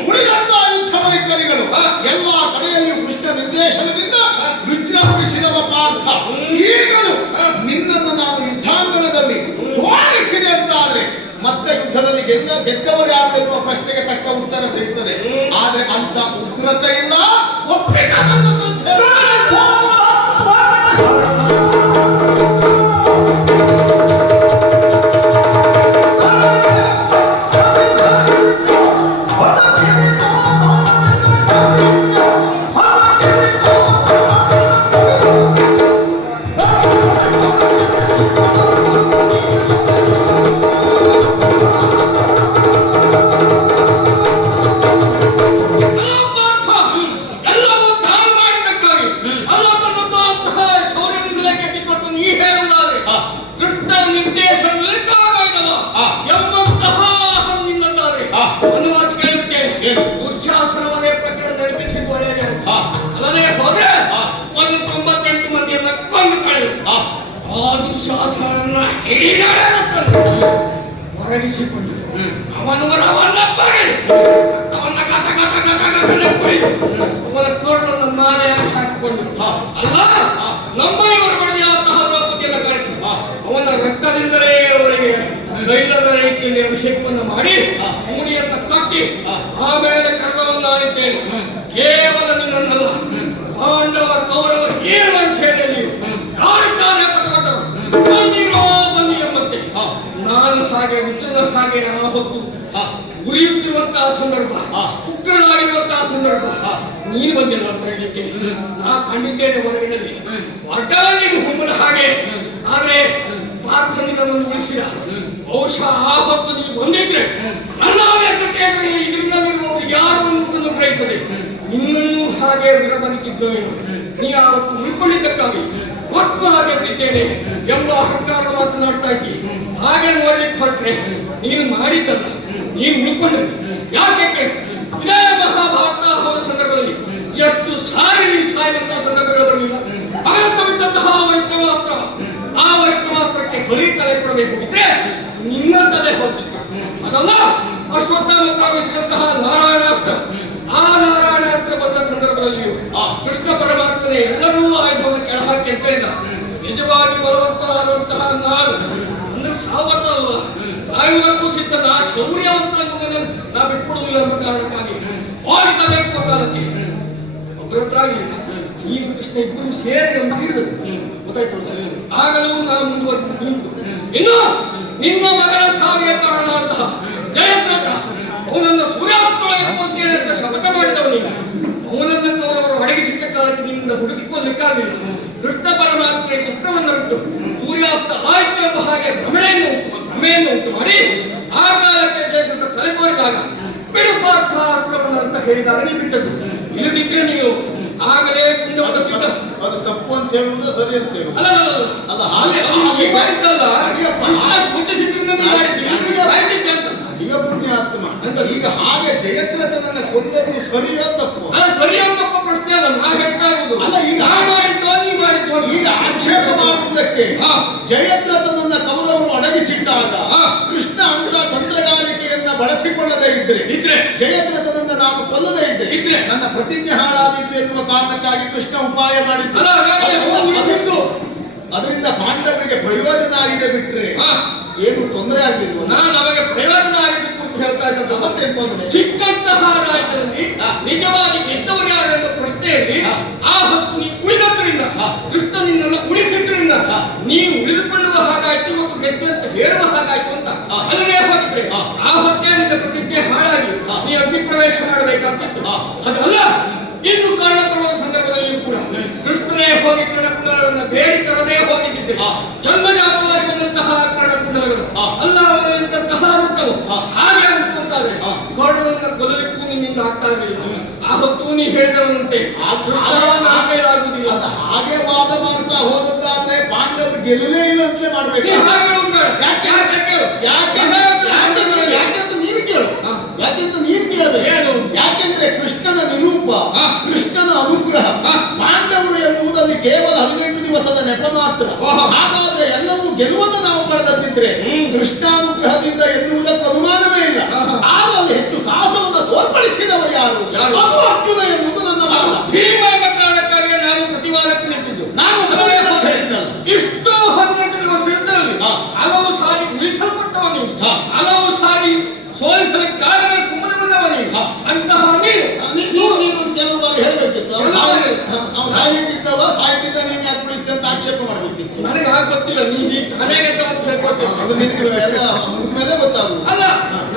ಉಳಿದಂತ ಯುದ್ಧ ವೈಖರಿಗಳು ಎಲ್ಲ ಕಡೆಯಲ್ಲಿಯೂ ಕೃಷ್ಣ ನಿರ್ದೇಶನದಿಂದ ವಿಜೃಂಭಿಸಿದವ ಪಾರ್ಥ. ಈಗಲೂ ನಿನ್ನನ್ನು ನಾನು ಯುದ್ಧಾಂಗಣದಲ್ಲಿ ಸ್ವಾಗತಿಸಿದೆ ಅಂತಾದ್ರೆ ಮತ್ತೆ ಯುದ್ಧದಲ್ಲಿ ಗೆದ್ದವರು ಯಾರು ಎನ್ನುವ ಪ್ರಶ್ನೆಗೆ ತಕ್ಕ ಉತ್ತರ ಸಿಗುತ್ತದೆ. ಆದ್ರೆ ಅಂತ ಉಗ್ರತೆ ಇಲ್ಲ. ಹೊರಗಿಸಿಕೊಂಡು ಅವನ ಅವನ ತೋಳನ್ನು ಮಾಲೆಯಾಗಿ ಹಾಕಿಕೊಂಡು ಅಲ್ಲ ನಮ್ಮ ಇವರು ಬಡಿದಂತಹ ದ್ರೌಪದಿಯನ್ನು ಕರೆಸಿ ಅವನ ರಕ್ತದಿಂದಲೇ ಅವರಿಗೆ ತೈಲದ ರೀತಿಯಲ್ಲಿ ಅಭಿಷೇಕವನ್ನು ಮಾಡಿ ಮುಡಿಯನ್ನು ಕಟ್ಟಿ ಆಮೇಲೆ ಕರೆದವನ್ನಾಗಿದ್ದೇನೆ. ಕೇವಲ ನಿನ್ನನ್ನಲ್ಲ, ಪಾಂಡವ ಕೌರವರು ಏನು ಸೇನೆಯಲ್ಲಿ ಯಾರಿದ್ದಾರೆ ಪಟ್ಟವರು ಬನ್ನಿ ಎಂಬಂತೆ ನಾನು ಹಾಗೆ ಮಿತ್ರನ ಹಾಗೆ ಆ ಹೊತ್ತು ಉರಿಯುತ್ತಿರುವಂತಹ ಸಂದರ್ಭ, ಉಗ್ರನಾಗಿರುವಂತಹ ಸಂದರ್ಭ ನೀನು ಬಂದಿಲ್ಲ ಅಂತ ಹೇಳಲಿಕ್ಕೆ ನಾ ಕಂಡಿದ್ದೇನೆ ಹೊರಗಿನಲ್ಲಿ. ಒಟ್ಟಾರೆ ನೀನು ಹುಮ್ಮನ ಹಾಗೆ. ಆದ್ರೆ ಪ್ರಾರ್ಥನೆಗಳನ್ನು ಉಳಿಸಿದ ಬಹುಶಃ ಆ ಹೊತ್ತು ನೀವು ಬಂದಿದ್ರೆ ನನ್ನ ವ್ಯಕ್ತಿಯಲ್ಲಿ ಇದರಿಂದಲಿರುವವರು ಯಾರು ಅನ್ನುವುದನ್ನು ಗ್ರಹಿಸದೆ ನಿನ್ನನ್ನು ಹಾಗೆ ವಿರಬದುಕಿದ್ದೇನೆ. ನೀ ಆವತ್ತು ಉಳ್ಕೊಂಡಿದ್ದಕ್ಕಾಗಿ ಒಟ್ಟು ಹಾಗೆ ಬಿದ್ದೇನೆ ಎಂಬ ಅಹಂಕಾರ ಮಾತನಾಡ್ತಾ ಇದ್ದಿ. ಹಾಗೆ ನೋಡ್ಲಿಕ್ಕೆ ಹೊರಟ್ರೆ ನೀನು ಮಾಡಿದ್ದಲ್ಲ, ನೀನು ಉಳ್ಕೊಂಡದ್ದು. ಯಾಕೆ ಇದೇ ಮಹಾಭಾರತ ಹೋದ ಸಂದರ್ಭದಲ್ಲಿ ಎಷ್ಟು ಸಾರಿ ನೀನು ಸಾಯುವಂತಹ ಸಂದರ್ಭಗಳು ಬರಲಿಲ್ಲ. ಭಗವಂತ ಬಿಟ್ಟಂತಹ ವೈಷ್ಣವಾಸ್ತ್ರ, ಆ ವೈಷ್ಣವಾಸ್ತ್ರಕ್ಕೆ ಹೊಲಿ ತಲೆ ಕೊಡದೆ ಹೋಗಿದ್ರೆ ನಿನ್ನ ತಲೆ ಹೋಗಿತ್ತು. ಅದಲ್ಲ, ಅಶ್ವತ್ಥಾಮ ಪ್ರವೇಶಿಸಿದಂತಹ ನಾರಾಯಣಾಸ್ತ್ರ, ಆ ನಾರಾಯಣಾಸ್ತ್ರ ಬಂದ ಸಂದರ್ಭದಲ್ಲಿಯೂ ಕೃಷ್ಣ ಪರಮಾತ್ಮನೇ ಎಲ್ಲರೂ ಆಯುಧವನ್ನು ಕೆಳಹಾಕಿ ಅಂತ ಹೇಳಿದ. ನಿಜವಾಗಿ ಬಲವಂತನಾದಂತಹ ನಾನು ಅಂದ್ರೆ ಸಾವತ್ತಲ್ಲ, ಸಾಯುವುದಕ್ಕೂ ಸಿದ್ಧನ ಶೌರ್ಯವಂತನನ್ನು ನಾ ಬಿಟ್ಕೊಡುವುದಿಲ್ಲ ಎಂಬ ಕಾರಣಕ್ಕಾಗಿ ಹೋಗಿದ್ದಬೇಕು ಕಾಲಕ್ಕೆ ಒಬ್ಬರ ಹತ್ರ ಆಗಲಿಲ್ಲ. ನೀನು ಕೃಷ್ಣ ಇಬ್ಬರು ಸೇರಿ ಅಂತ ಹೇಳಿದರು, ಗೊತ್ತಾಯ್ತಲ್ಲ. ಆಗಲೂ ನಾನು ಮುಂದುವರೆದು ಇನ್ನು ನಿನ್ನ ಮಗನ ಸಾವಿಗೆ ಕಾರಣ ಅಂತಹ ಜಯದ್ರಥ ಅವನನ್ನು ಸೂರ್ಯಾಸ್ತೊಳಗೆ ಅಂತ ಶಪಥ ಮಾಡಿದವನಿಗೆ ಅವನನ್ನು ಕೌರವರು ಅಡಗಿಸಿಟ್ಟ ಕಾಲಕ್ಕೆ ನಿನ್ನಿಂದ ಹುಡುಕಿಕೊಳ್ಳಲಿಕ್ಕಾಗಲಿಲ್ಲ. ಕೃಷ್ಣ ಪರಮಾತ್ಮೆ ಚಕ್ರವನ್ನು ಬಿಟ್ಟು ಸೂರ್ಯಾಸ್ತ ಆಯ್ತು ಎಂಬ ಹಾಗೆ ಭ್ರಮೆಯನ್ನು ಉಂಟು ಮಾಡಿ ಆ ಕಾಲಕ್ಕೆ ಜಯದ್ರಥ ತಲೆ ಕೋರಿದಾಗ ಬಿಡುಪಾರ್ಥಾಸ್ತ್ರವನ್ನು ಅಂತ ಹೇಳಿದಾಗ ನೀವು ಬಿಟ್ಟದ್ದು. ಇಲ್ಲದಿದ್ರೆ ನೀವು ಆಗಲೇ ಪುಣ್ಯವಾದ ಸಿದ್ಧ. ಅದು ತಪ್ಪು ಅಂತ ಹೇಳುವುದು ಸರಿ ಅಂತ ಹೇಳುವುದು ಅಲ್ಲ, ಅದು ಹಾಗೆ ಮಾಡಿದ್ದಲ್ಲ. ಕೃಷ್ಣ ಸೂಚಿಸಿದ್ರಿಂದ ಸಾಹಿತ್ಯ ಅಂತ ಈಗ ಪುಣ್ಯಾತ್ಮ. ಈಗ ಹಾಗೆ ಜಯದ್ರಥನನ್ನ ಕೊಂದದ್ದು ಸರಿಯೋ ತಪ್ಪು? ಅಲ್ಲ, ಸರಿಯೋ ತಪ್ಪು ಪ್ರಶ್ನೆ ಅಲ್ಲ, ನಾ ಹೇಳ್ತಾ ಇರುವುದು. ಅಲ್ಲ, ಈಗ ಈಗ ಆಕ್ಷೇಪ ಮಾಡುವುದಕ್ಕೆ ಜಯದ್ರಥನನ್ನ ಕೌರವರು ಅಡಗಿಸಿಟ್ಟಾಗ ಕೃಷ್ಣ ಅಂತ ತಂತ್ರಗಾರಿಕೆಯನ್ನ ಬಳಸಿಕೊಳ್ಳದೇ ಇದ್ರೆ, ಜಯದ್ರಥನನ್ನ ನಾನು ಕೊಲ್ಲದೇ ಇದ್ರೆ ನನ್ನ ಪ್ರತಿಜ್ಞೆ ಹಾಳಾದಿತ್ತು ಎನ್ನುವ ಕಾರಣಕ್ಕಾಗಿ ಕೃಷ್ಣ ಉಪಾಯ ಮಾಡಿದ್ದು. ಅದರಿಂದ ಪಾಂಡವರಿಗೆ ಪ್ರಯೋಜನ ಆಗಿದೆ ಬಿಟ್ರೆ ಏನು ತೊಂದರೆ ಆಗಲಿಲ್ಲ. ನಾನು ನಮಗೆ ಪ್ರಯೋಜನ ಆಗಿದ್ದು ಅಂತ ಹೇಳ್ತಾ ಇದ್ದ ಮತ್ತೆ ತೊಂದರೆ ಸಿಕ್ಕಂತಹ ರಾಜ್ಯದಲ್ಲಿ ನಿಜವಾಗಿ ಗೆದ್ದವರು ಯಾರೆಂಬ ಪ್ರಶ್ನೆಯಲ್ಲಿ ಆ ಹೊತ್ತು ನೀವು ಉಳಿದದ್ದರಿಂದ ಕೃಷ್ಣ ನಿನ್ನನ್ನು ಉಳಿಸಿದ್ರಿಂದ ನೀವು ಉಳಿದುಕೊಳ್ಳುವ ಹಾಗಾಯ್ತು ಮತ್ತು ಗೆದ್ದು ಅಂತ ಹೇಳುವ ಹಾಗಾಯ್ತು ಅಂತ ಅಲ್ಲದೆ ಹೋಗಿದ್ರೆ ಆ ಹೊತ್ತೇ ನಿನ್ನ ಪ್ರತಿಜ್ಞೆ ಹಾಳಾಗಿ ನೀ ಅಗ್ನಿಪ್ರವೇಶ ಮಾಡಬೇಕಾಗ್ತಿತ್ತು. ಅದಲ್ಲ, ಇನ್ನು ಕರ್ಣಪರ್ವದ ಸಂದರ್ಭದಲ್ಲಿಯೂ ಕೂಡ ಕೃಷ್ಣನೇ ಹೋಗಿ ಕರ್ಣಕುಂಡಲಗಳನ್ನು ಬೇಡಿ ತರದೇ ಹೋಗಿದ್ದಿದ್ರೆ ಜನ್ಮಜಾತವಾಗಿ ಬಂದಂತಹ ಕರ್ಣಕುಂಡಲಗಳು ಅಲ್ಲ ಅವರಲ್ಲಿದ್ದಂತಹ ವೃತ್ತವು ಹಾಗೆ ಉಂಟುಂಟಾದ್ರೆ ಕರ್ಣನನ್ನ ಕೊಲ್ಲಲಿಕ್ಕೂ ನಿನ್ನಿಂದ ಆಗ್ತಾ ಇರಲಿಲ್ಲ. ಆ ಹೊತ್ತು ನೀ ಹೇಳಿದವಂತೆ ಆಗುದಿಲ್ಲ. ಹಾಗೆ ವಾದ ಮಾಡ್ತಾ ಹೋದದ್ದಾದ್ರೆ ಪಾಂಡವರು ಗೆಲ್ಲಲೇ ಇಲ್ಲ ಅಂತಲೇ ಮಾಡ್ಬೇಕು. ಯಾಕೆಂತ ನೀನು ಕೇಳಬೇಕು. ಯಾಕೆಂದ್ರೆ ಕೃಷ್ಣನ ನಿರೂಪ, ಕೃಷ್ಣನ ಅನುಗ್ರಹ, ಪಾಂಡವರು ಎನ್ನುವುದಲ್ಲಿ ಕೇವಲ 18 ದಿವಸದ ನೆಪ ಮಾತ್ರ. ಹಾಗಾದ್ರೆ ಎಲ್ಲವೂ ಗೆಲುವನ್ನು ನಾವು ಪಡೆದಿದ್ರೆ ಕೃಷ್ಣಾನುಗ್ರಹದಿಂದ ಎನ್ನುವುದಕ್ಕೆ ಅನುಮಾನವೇ ಇಲ್ಲ. ಆದಲ್ಲಿ ಹೆಚ್ಚು ಸಾಹಸವನ್ನು ತೋರ್ಪಡಿಸಿದವರು ಯಾರು? ಅದು ಅರ್ಜುನ ಎನ್ನುವುದು ನನ್ನ ವಾದ. ಭೀಮ ಎಂಬ ಕಾರಣಕ್ಕಾಗಿ ನಾನು ಪ್ರತಿವಾದಕ್ಕೆ ನಿಂತಿದ್ದು. ನಾನು ಇಷ್ಟು 12 ದಿವಸ ಯುದ್ಧದಲ್ಲಿ ಹಲವು ಸಾರಿ ಉಳಿಸಲ್ಪಟ್ಟವನು, ಹಲವು ಸಾರಿ ಸೋಲಿಸಲಿಕ್ಕಾಗದೆ ಸುಮ್ಮನೆ ಉಳಿದವನು. ಅಂತಹ ನೀನು ಕೆಲವು ಬಾರಿ ಹೇಳ್ಬೇಕಿತ್ತು ಅವ್ನು ಸಾಯ್ಲಿಕ್ಕಿದ್ದವ, ಸಾಯ್ತಿದ್ದ ನೀನು ಯಾಕೆ ಉಳಿಸಿದೆ ಅಂತ ಆಕ್ಷೇಪ ಮಾಡ್ಬೇಕಿತ್ತು. ನನಗೆ ಆಗ ಗೊತ್ತಿಲ್ಲ, ನೀ ತಾನೇಗಂತ ಹೇಳ್ಕೊಡ್ತೀನಿ. ಎಲ್ಲ ಮೇಲೆ ಗೊತ್ತಾಗುದು. ಅಲ್ಲ,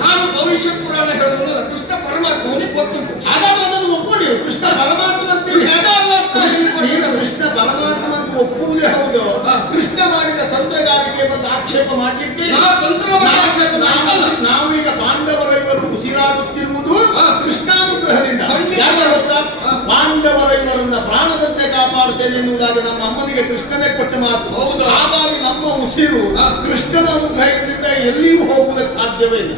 ನಾನು ಭವಿಷ್ಯ ಪುರಾಣ ಹೇಳುವುದಲ್ಲ, ಕೃಷ್ಣ ಪರಮಾತ್ಮನಿಗೆ ಗೊತ್ತುಂಟು. ಹಾಗಾದ್ರೆ ಅದನ್ನು ಒಪ್ಕೊಂಡಿರು. ಕೃಷ್ಣ ಪರಮಾತ್ಮ ಕೃಷ್ಣ ಪರಮಾತ್ಮ ಅಂತ ಒಪ್ಪುವುದೇ ಹೌದು. ಕೃಷ್ಣ ಮಾಡಿದ ತಂತ್ರಗಾರಿಕೆ ಬಂದು ಆಕ್ಷೇಪ ಮಾಡ್ಲಿಕ್ಕೆ ನಾವೀಗ ಪಾಂಡವರೈವರು ಉಸಿರಾಡುತ್ತಿರುವುದು ಕೃಷ್ಣಾನುಗ್ರಹದಿಂದ. ಯಾಕೆ ಗೊತ್ತಾ? ಪಾಂಡವರೈವರನ್ನ ಪ್ರಾಣದಂತೆ ಕಾಪಾಡುತ್ತೇನೆ ಎನ್ನುವುದಾಗಿ ನಮ್ಮ ಅಮ್ಮನಿಗೆ ಕೃಷ್ಣನೇ ಕೊಟ್ಟ ಮಾತು. ಹಾಗಾಗಿ ನಮ್ಮ ಉಸಿರು ಕೃಷ್ಣನ ಅನುಗ್ರಹದಿಂದ ಎಲ್ಲಿಯೂ ಹೋಗುವುದಕ್ಕೆ ಸಾಧ್ಯವೇ ಇಲ್ಲ.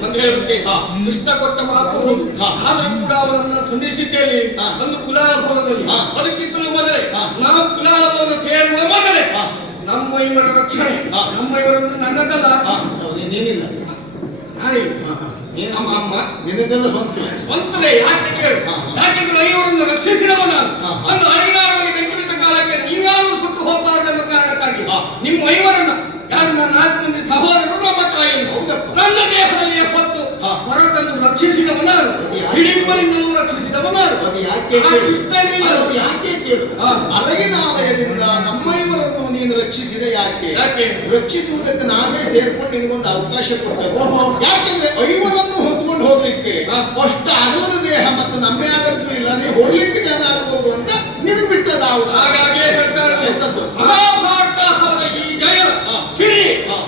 ಕೃಷ್ಣ ಕೊಟ್ಟ ಮಾತು ಆದರೂ ಕೂಡ ಅವರನ್ನು ಸಂಧಿಸಿದ್ದೇನೆ ಒಂದು ಕುಲಾಲ ಭವನದಲ್ಲಿ. ಅದಕ್ಕಿಂತಲೂ ಮೊದಲೇ ನಾವು ಕುಲಾಲ ಭವನ ಸೇರುವ ಮೊದಲೇ ನಮ್ಮ ಇವರ ರಕ್ಷಣೆ, ನಮ್ಮ ಇವರನ್ನು ನನ್ನದಲ್ಲ. ನೀನಿಲ್ಲ, ನಿನ್ನದೆಲ್ಲ ಸ್ವಂತವೇ. ಯಾಕೆ ಕೇಳು? ಯಾಕೆಂದ್ರೆ ಐವರನ್ನು ರಕ್ಷಿಸಿದವನ ಒಂದು ಅಡಗಿನಾರವರಿಗೆ ಬೆಂಕಿಬಿದ್ದ ಕಾಲಕ್ಕೆ ನೀವ್ಯಾರು ಸುಟ್ಟು ಹೋಗಬಾರದೆಂಬ ಕಾರಣಕ್ಕಾಗಿ ನಿಮ್ಮ ಐವರನ್ನ ಯಾರು ನನ್ನ 4 ಮಂದಿ ಸಹೋದರರು ನಮ್ಮ ತಾಯಿಯನ್ನು ನನ್ನ ದೇಹದಲ್ಲಿ ಹೊತ್ತು ಹೊರತನ್ನು ರಕ್ಷಿಸಿದವನಾರು, ಹಿಡಿಂಬಲಿಂದಲೂ ರಕ್ಷಿಸಿದವನಾರು. ಯಾಕೆ ಕೇಳು? ಅರಗಿನಾಲಯದಿಂದ ನಮ್ಮೈವರನ್ನು ನೀನು ರಕ್ಷಿಸಿದ ಯಾಕೆ? ರಕ್ಷಿಸುವುದಕ್ಕೆ ನಾವೇ ಸೇರ್ಕೊಂಡು ನಿನಗೊಂದು ಅವಕಾಶ ಕೊಟ್ಟವು. ಯಾಕೆಂದ್ರೆ ಐವರನ್ನು ಹೊತ್ಕೊಂಡು ಹೋಗ್ಲಿಕ್ಕೆ ಅಷ್ಟು ಅಗಲದ ದೇಹ ಮತ್ತು ನಮ್ಮ್ಯಾಗಂತೂ ಇಲ್ಲ, ನೀವು ಹೊರಲಿಕ್ಕೆ ಜನ ಆಗ್ಬೋದು ಅಂತ ನಿನಗೆ ಬಿಟ್ಟದ. ಹಾಗಾಗಿ ಮಹಾಭಾರತ ಹೋದ ಈ ಜಯ ಸಿರಿ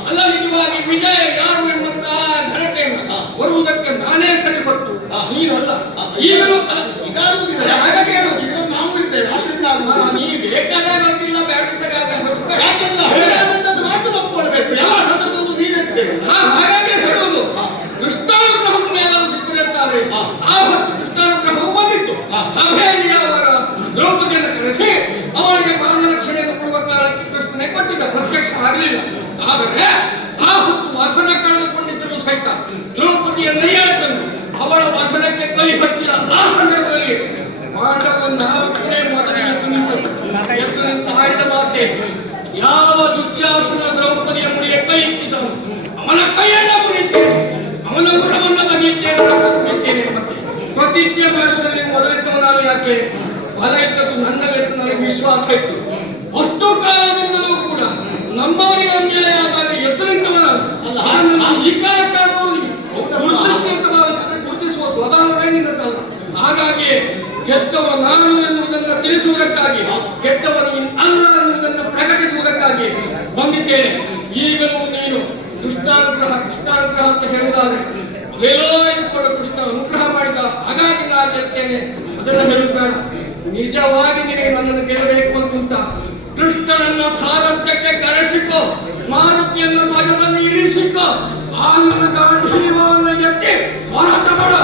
ಅಲ್ಲ, ನಿಜವಾಗಿ ವಿಜಯ ಯಾರು ಎಂಬಂತಹ ಘನತೆಯನ್ನು ಬರುವುದಕ್ಕೆ ನಾನೇ ಸರಿಪಟ್ಟು ನೀನಲ್ಲ. ಈಗಲೂ ಆಗಲಿಲ್ಲ. ಆದರೆ ಆ ಹೊತ್ತು ವಸನ ಕಳೆದುಕೊಂಡಿದ್ದರೂ ಸಹಿತ ದ್ರೌಪದಿಯ ನೈಯಾಳತನ್ನು ಅವಳ ವಸನಕ್ಕೆ ಕೈ ಹಚ್ಚಿದ ಆ ಸಂದರ್ಭದಲ್ಲಿ ಪಾಂಡವ ನಾವು ಕೂಡ ಮೊದಲೇ ಎದ್ದು ನಿಂತು ಹಾಡಿದ ಮಾತೆ, ಯಾವ ದುಶ್ಯಾಸನ ದ್ರೌಪದಿಯ ಮುಡಿಗೆ ಕೈ ಇಟ್ಟಿದ್ದನು ಅವನ ಕೈಯನ್ನ ಮುರಿಯುತ್ತೇನೆ, ಅವನ ಗುಣವನ್ನ ಬಗೆಯುತ್ತೇನೆ. ಮತ್ತೆ ಪ್ರತಿಜ್ಞೆ ಮಾಡಿದಲ್ಲಿ ಮೊದಲಿದ್ದವನಾದ ಯಾಕೆ ಫಲ ಇದ್ದದ್ದು ನನ್ನಲ್ಲಿತ್ತು, ನನಗೆ ವಿಶ್ವಾಸ ಇತ್ತು. ಅಷ್ಟು ಕಾಲದಿಂದಲೂ ಕೂಡ ನಮ್ಮವರಿಗೆ ಅನ್ಯಾಯ ಆದಾಗ ಎದ್ದು ನಿಂತವನಾದ ಈ ಕಾಲಕ್ಕಾಗುವ ಗುರುತಿಸುವ ಸ್ವಭಾವವೇ ನಿನ್ನದಲ್ಲ. ಹಾಗಾಗಿ ಗೆದ್ದವ ನಾನು ಎನ್ನುವುದನ್ನು ತಿಳಿಸುವುದಕ್ಕಾಗಿ, ಗೆದ್ದವನು ಅಲ್ಲ ಎನ್ನುವುದನ್ನು ಪ್ರಕಟಿಸುವುದಕ್ಕಾಗಿ ಬಂದಿದ್ದೇನೆ. ಈಗಲೂ ನೀನು ಕೃಷ್ಣಾನುಗ್ರಹ ಅಂತ ಹೇಳುವುದಾದ್ರೆ ಅವೆಲ್ಲೋ ಇದ್ದುಕೊಂಡು ಕೃಷ್ಣ ಅನುಗ್ರಹ ಮಾಡಿದ, ಹಾಗಾಗಿ ನಾನು ಗೆಲ್ತೇನೆ ಅದನ್ನು ಹೇಳುವುದು ಬೇಡ. ನಿಜವಾಗಿ ನಿನಗೆ ನನ್ನನ್ನು ಗೆಲ್ಲಬೇಕು ಅಂತುಂಟ, ಕೃಷ್ಣನನ್ನ ಸಾರಥ್ಯಕ್ಕೆ ಕರೆಸಿಕೊ, ಮಾರುತಿಯನ್ನು ಧ್ವಜದಲ್ಲಿ ಇರಿಸಿಕೊ, ಆ ನನ್ನ ಗಾಂಧೀವವನ್ನು ಎತ್ತಿ ಹೋರಾಟ ಮಾಡು.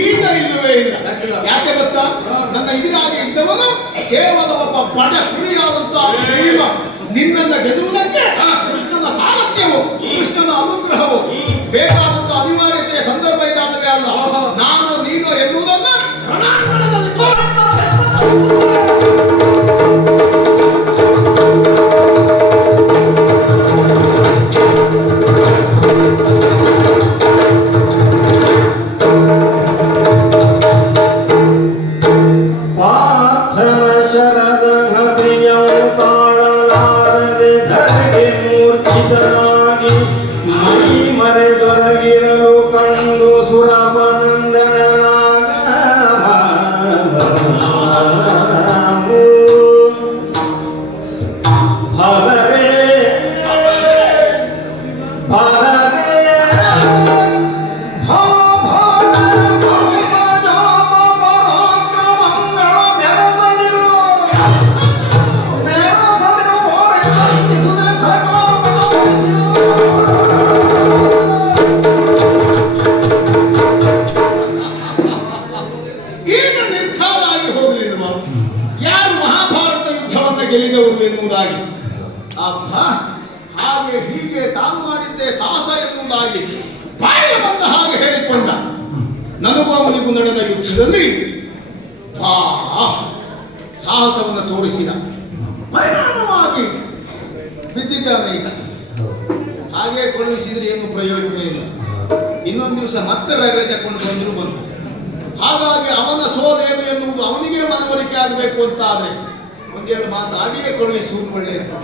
ಈಗ ಇಲ್ಲವೇ ಇಲ್ಲ. ಯಾಕೆ ಗೊತ್ತಾ? ನನ್ನ ಎದುರಾಗಿ ಇದ್ದವನು ಕೇವಲ ಒಬ್ಬ ಬಡ ಕುರಿಯಾದಂತಹ ಪ್ರೇಮ. ನಿನ್ನನ್ನು ಗೆಲ್ಲುವುದಕ್ಕೆ ಕೃಷ್ಣನ ಸಾರಥ್ಯವು, ಕೃಷ್ಣನ ಅನುಗ್ರಹವು ಬೇಕಾದಂತಹ ಅನಿವಾರ್ಯತೆಯ ಸಂದರ್ಭ ಇದಾಗಲೇ ಅಲ್ಲ. ನಾನು ನೀನು ಎನ್ನುವುದನ್ನು ರಣಾಂಗಣದಲ್ಲಿ ಗೆಲ್ಲಿದವರು ಎನ್ನುವುದಾಗಿ, ಹಾಗೆ ಹೀಗೆ ತಾನು ಮಾಡಿದ್ದೆ ಸಾಹಸ ಎನ್ನುವುದಾಗಿ ಬಾಯಿಗೆ ಬಂದ ಹಾಗೆ ಹೇಳಿಕೊಂಡ. ನನಗೂ ಅವನಿಗೂ ನಡೆದ ಯುದ್ಧದಲ್ಲಿ ಸಾಹಸವನ್ನು ತೋರಿಸಿದ, ಪರಿಣಾಮವಾಗಿ ಬಿದ್ದಿದ್ದಾನೆ. ಈಗ ಹಾಗೆ ಕಳುಹಿಸಿದ್ರೆ ಏನು ಪ್ರಯೋಜನ ಇಲ್ಲ. ಇನ್ನೊಂದು ದಿವಸ ಮತ್ತೆ ರಗಳೆ ತಕೊಂಡು ಬಂದರೂ ಬಂತು. ಹಾಗಾಗಿ ಅವನ ಸೋಲೇನು ಎನ್ನುವುದು ಅವನಿಗೆ ಮನವರಿಕೆ ಆಗಬೇಕು ಅಂತ ಆದ್ರೆ ಒಂದೆರಡು ಮಾತಾಡಿಯೇ ಕಳುಹಿಸುವುದು ಒಳ್ಳೆಯದು.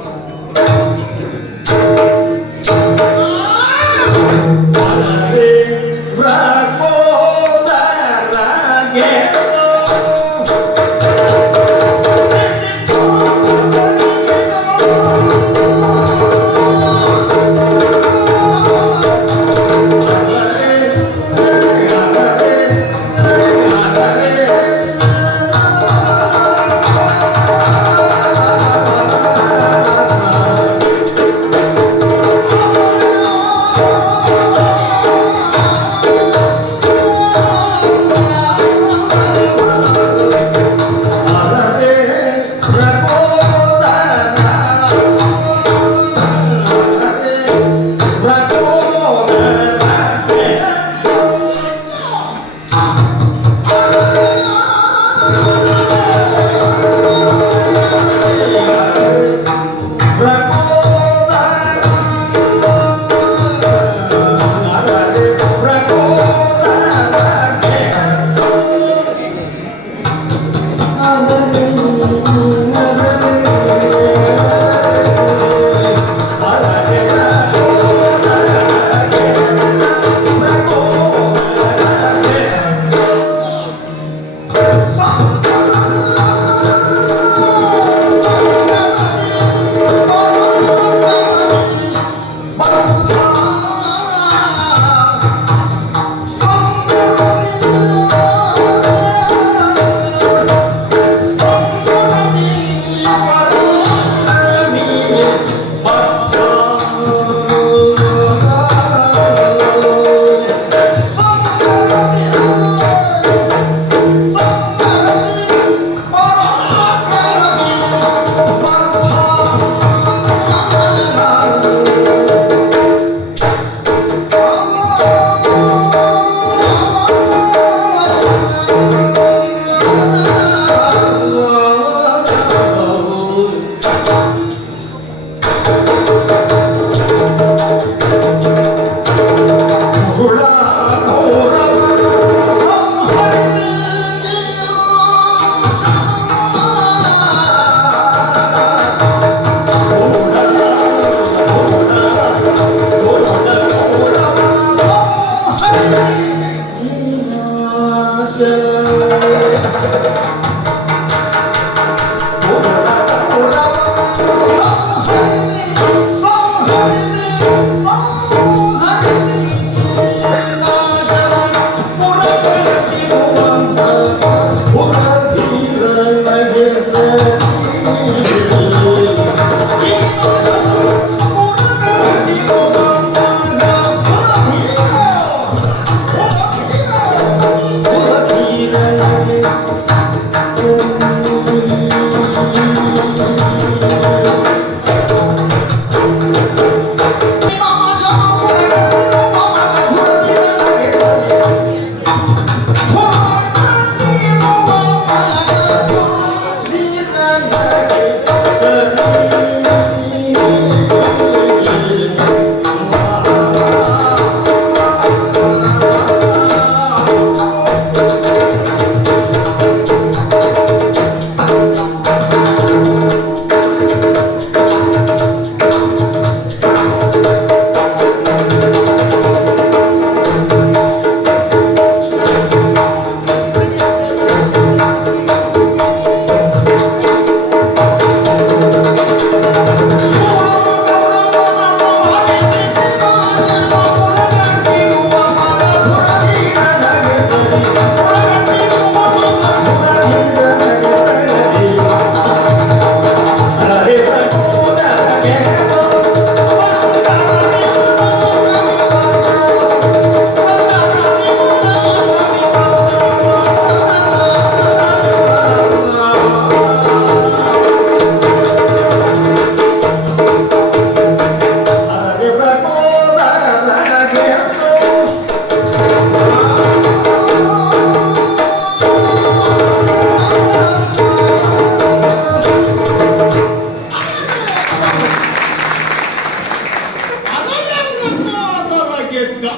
ಯುದ್ಧ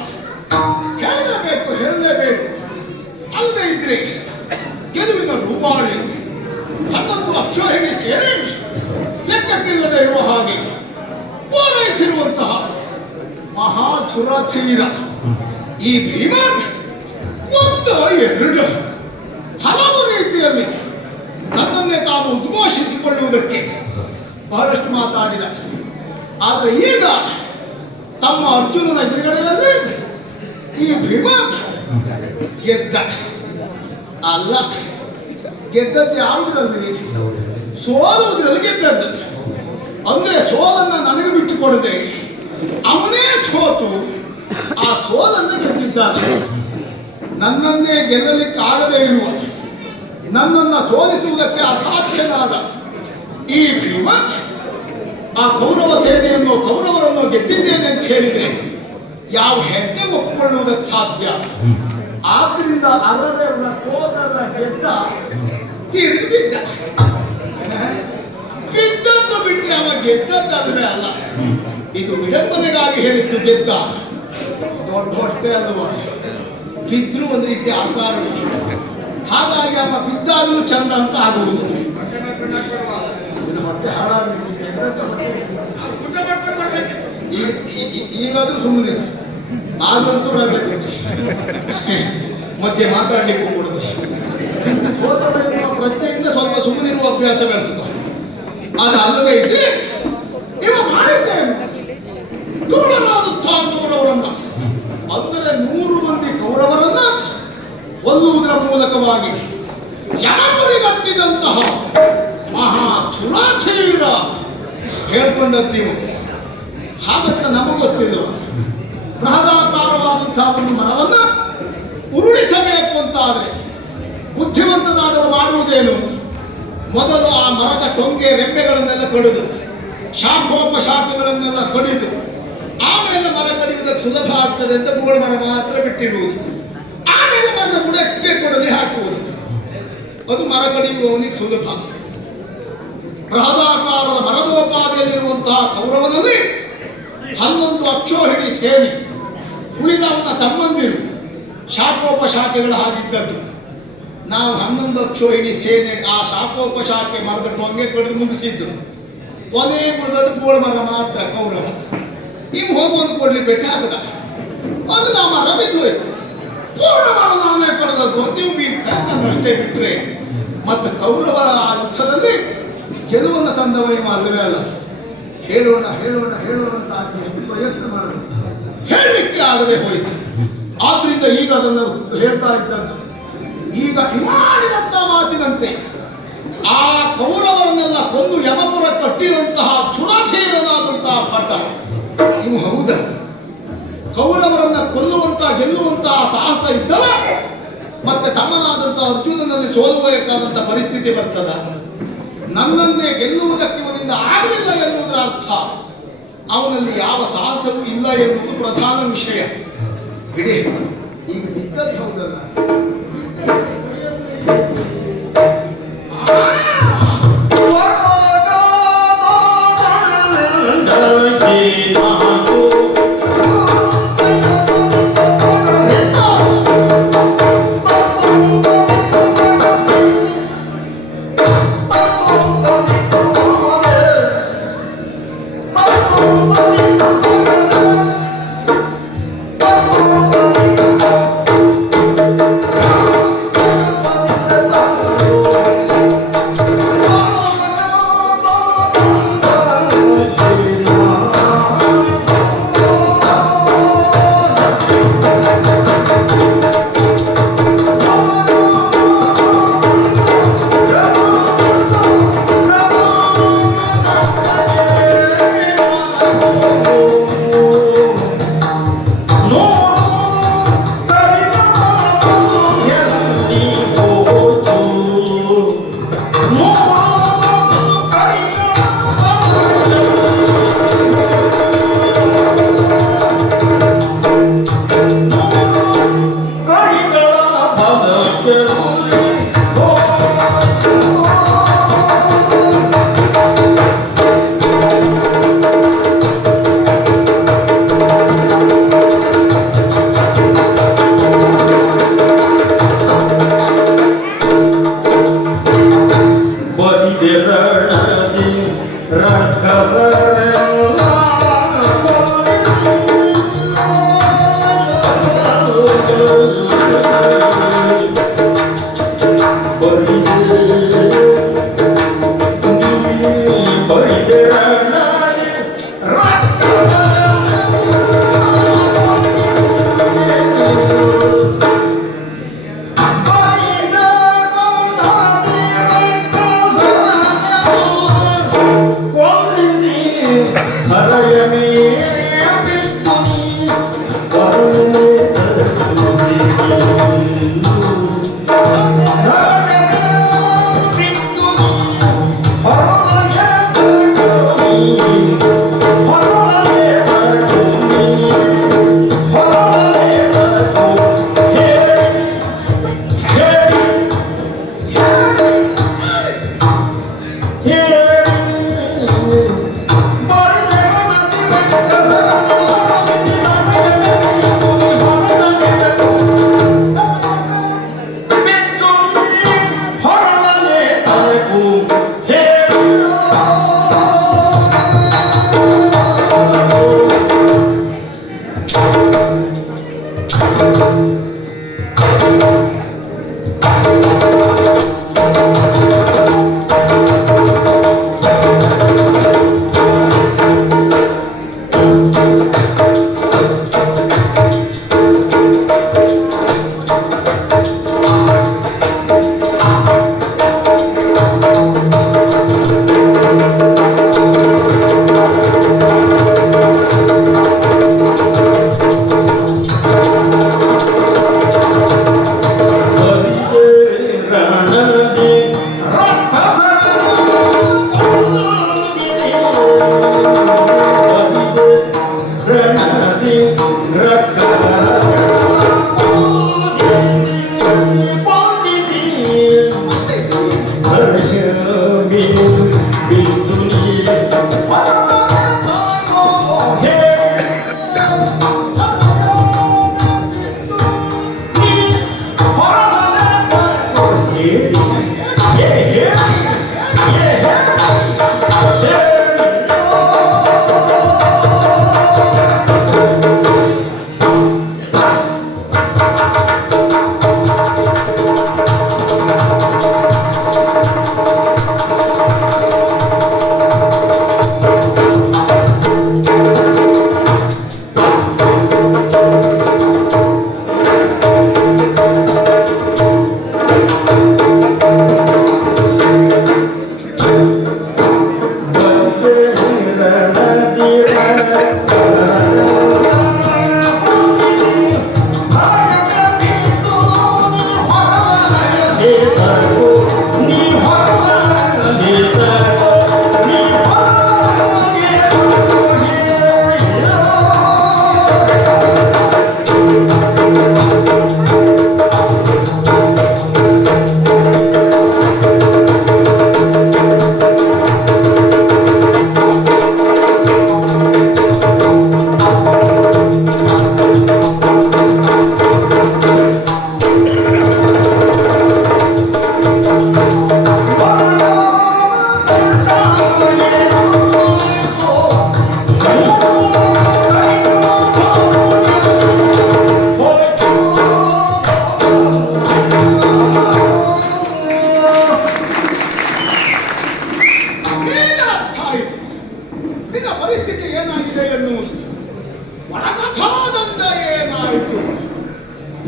ಹೇಳಲೇಬೇಕು. ಅಲ್ಲದೆ ಇದ್ರೆ ಗೆಲುವಿನ ರೂಪಾಳಿ 11 ಅಕ್ಷೋಹಿಣಿ ಸೇರಿ ಲೆಕ್ಕಕ್ಕಿಲ್ಲದೆ ಇರುವ ಹಾಗೆ ಪೂರೈಸಿರುವಂತಹ ಮಹಾಧುರಧೀರ ಈ ಭೀಮ ಒಂದು ಎರಡು ಹಲವು ರೀತಿಯಲ್ಲಿ ತನ್ನನ್ನೇ ತಾನು ಉದ್ಘೋಷಿಸಿಕೊಳ್ಳುವುದಕ್ಕೆ ಬಹಳಷ್ಟು ಮಾತಾಡಿದ. ಆದರೆ ಈಗ ತಮ್ಮ ಅರ್ಜುನನ ಎದುರುಗಡೆಯಲ್ಲಿ ಈ ಭೀಮ ಗೆದ್ದ. ಅಲ್ಲ, ಗೆದ್ದದ್ದು ಯಾವುದರಲ್ಲಿ? ಸೋಲುವುದರಲ್ಲಿ ಗೆದ್ದದ್ದು. ಅಂದ್ರೆ ಸೋಲನ್ನ ನನಗೆ ಬಿಟ್ಟುಕೊಡದೆ ಅವನೇ ಸೋತು ಆ ಸೋಲನ್ನು ಗೆದ್ದಿದ್ದಾನೆ. ನನ್ನನ್ನೇ ಗೆಲ್ಲಲಿಕ್ಕಾಗದೇ ಇರುವ, ನನ್ನನ್ನು ಸೋಲಿಸುವುದಕ್ಕೆ ಅಸಾಧ್ಯನಾದ ಈ ಭೀಮ ಆ ಕೌರವ ಸೇನೆಯನ್ನು ಕೌರವರನ್ನು ಗೆದ್ದಿದ್ದೇನೆ ಅಂತ ಹೇಳಿದ್ರೆ ಯಾವ ಹೆಣ್ಣೆ ಒಪ್ಪಿಕೊಳ್ಳುವುದಕ್ಕೆ ಸಾಧ್ಯ? ಆದ್ರಿಂದ ಅರರೆಲ್ಲ ಸೋದರ ಗೆದ್ದ ತಿರುಗಿ ಬಿದ್ದ. ಬಿದ್ದದ್ದು ಬಿಟ್ರೆ ಅವ ಗೆದ್ದದ್ದಲ್ವೇ ಅಲ್ಲ, ಇದು ವಿಡಂಬನೆಗಾಗಿ ಹೇಳಿದ್ದು ಗೆದ್ದ. ದೊಡ್ಡ ಹೊಟ್ಟೆ ಅಲ್ವ, ಬಿದ್ರು ಒಂದು ರೀತಿ ಆಕಾರ, ಹಾಗಾಗಿ ಅವ ಬಿದ್ದಾಗಲೂ ಚಂದ ಅಂತ ಆಗುವುದು. ಹೊಟ್ಟೆ ಹಾಳಾಗಲಿಕ್ಕೆ ಈಗಾದ್ರೂ ಸುಮ್ಮನೆ ಆಗಂತೂ ಮಧ್ಯೆ ಮಾತಾಡ್ಲಿಕ್ಕೂ ಕೊಡುದು. ಪ್ರಜ್ಞೆಯಿಂದ ಸ್ವಲ್ಪ ಸುಮ್ಮನಿರುವ ಅಭ್ಯಾಸ ಬೆಳೆಸಿದ. ಅದಲ್ಲದೆ ಇದ್ರೆ ಇವ ಮಾಡಿದ್ದೇನೆ ದುರ್ಬಲರಾದಂತಹ ಕೌರವರನ್ನ, ಅಂದರೆ 100 ಮಂದಿ ಕೌರವರನ್ನ ಕೊಲ್ಲುವುದರ ಮೂಲಕವಾಗಿ ಯಮಪುರಿಗಟ್ಟಿದಂತಹ ಮಹಾ ದುರಾಚೀರ ಹೇಳ್ಕೊಂಡದ್ದೀವು. ಹಾಗಂತ ನಮಗೆ ಗೊತ್ತಿಲ್ಲ. ಬೃಹದಾಕಾರವಾದಂತಹ ಒಂದು ಮರವನ್ನ ಉರುಳಿಸಬೇಕು ಅಂತಾದ್ರೆ ಬುದ್ಧಿವಂತನಾದವ ಮಾಡುವುದೇನು? ಮೊದಲು ಆ ಮರದ ಟೊಂಗೆ ರೆಂಬೆಗಳನ್ನೆಲ್ಲ ಕಡಿದು ಶಾಖೋಪಶಾಖೆಗಳನ್ನೆಲ್ಲ ಕಡಿದು ಆಮೇಲೆ ಮರ ಕಡಿಯುವುದಕ್ಕೆ ಸುಲಭ ಆಗ್ತದೆ ಅಂತ ಬೋಳು ಮರ ಮಾತ್ರ ಬಿಟ್ಟಿರುವುದು. ಆಮೇಲೆ ಮರದ ಬುಡಕ್ಕೆ ಕೊಡಲಿ ಹಾಕುವುದು. ಅದು ಮರ ಕಡಿಯುವವನಿಗೆ ಸುಲಭ. ಬೃಹದಾಕಾರದ ಮರದೋಪಾದಿಯಲ್ಲಿರುವಂತಹ ಕೌರವನಲ್ಲಿ 11 ಅಕ್ಷೋಹಿಣಿ ಸೇನೆ, ಉಳಿದವನ ತಮ್ಮಂದಿರು ಶಾಖೋಪಶಾಖೆಗಳು ಹಾಗಿದ್ದದ್ದು. ನಾವು 11 ಅಕ್ಷೋಹಿಣಿ ಸೇನೆ ಆ ಶಾಖೋಪಶಾಖೆ ಮರದ ಟೊಂಗೆ ಕಡಿದು ಮುಗಿಸಿದ್ದು. ಕೊನೆ ಉಳಿದದ್ದು ಬೋಳು ಮರ ಮಾತ್ರ ಕೌರವ. ಇವು ಹೋಗುವಂದು ಕೊಡ್ಲಿ ಬೆಟ್ಟ ಹಾಕದ, ಅದು ನಮ್ಮ ಮರ ಬಿದ್ದು ಹೋಯ್ತು. ಪೂರ್ಣ ಮರ ನಾನೇ ಕಳೆದದ್ದು ನೀವು ನನ್ನಷ್ಟೇ ಬಿಟ್ರೆ ಮತ್ತೆ ಕೌರವರ ಆ ಯುದ್ಧದಲ್ಲಿ ಗೆಲುವನ್ನು ತಂದವೈ ಅಲ್ಲವೇ ಅಲ್ಲ. ಹೇಳೋಣ ಹೇಳೋಣ ಹೇಳೋಣ ಅಂತ ಎಷ್ಟು ಪ್ರಯತ್ನ ಮಾಡೋಣ, ಹೇಳಲಿಕ್ಕೆ ಆಗದೆ ಹೋಯಿತು. ಆದ್ರಿಂದ ಈಗ ಅದನ್ನು ಹೇಳ್ತಾ ಇದ್ದದ್ದು. ಈಗ ಮಾಡಿದಂತ ಮಾತಿನಂತೆ ಆ ಕೌರವರನ್ನೆಲ್ಲ ಕೊಂದು ಯಮಪುರ ಕಟ್ಟಿದಂತಹ ದುರಾಧೀರನಾದಂತಹ ಭಟ ಇವು ಹೌದ? ಕೌರವರನ್ನ ಕೊಲ್ಲುವಂತಹ ಗೆಲ್ಲುವಂತಹ ಸಾಹಸ ಇದ್ದವ ಮತ್ತೆ ತಮ್ಮನಾದಂತಹ ಅರ್ಜುನನಲ್ಲಿ ಸೋಲುವಬೇಕಾದಂತಹ ಪರಿಸ್ಥಿತಿ ಬರ್ತದ? ನನ್ನನ್ನೇ ಗೆಲ್ಲುವುದಕ್ಕೆ ಇವನಿಂದ ಆಗಲಿಲ್ಲ ಎನ್ನುವುದರ ಅರ್ಥ ಅವನಲ್ಲಿ ಯಾವ ಸಾಹಸವೂ ಇಲ್ಲ ಎನ್ನುವುದು ಪ್ರಧಾನ ವಿಷಯ. ಬಿಡಿ, ಈಗ ಸಿಕ್ಕದ್ದು ಹೌದಲ್ಲ.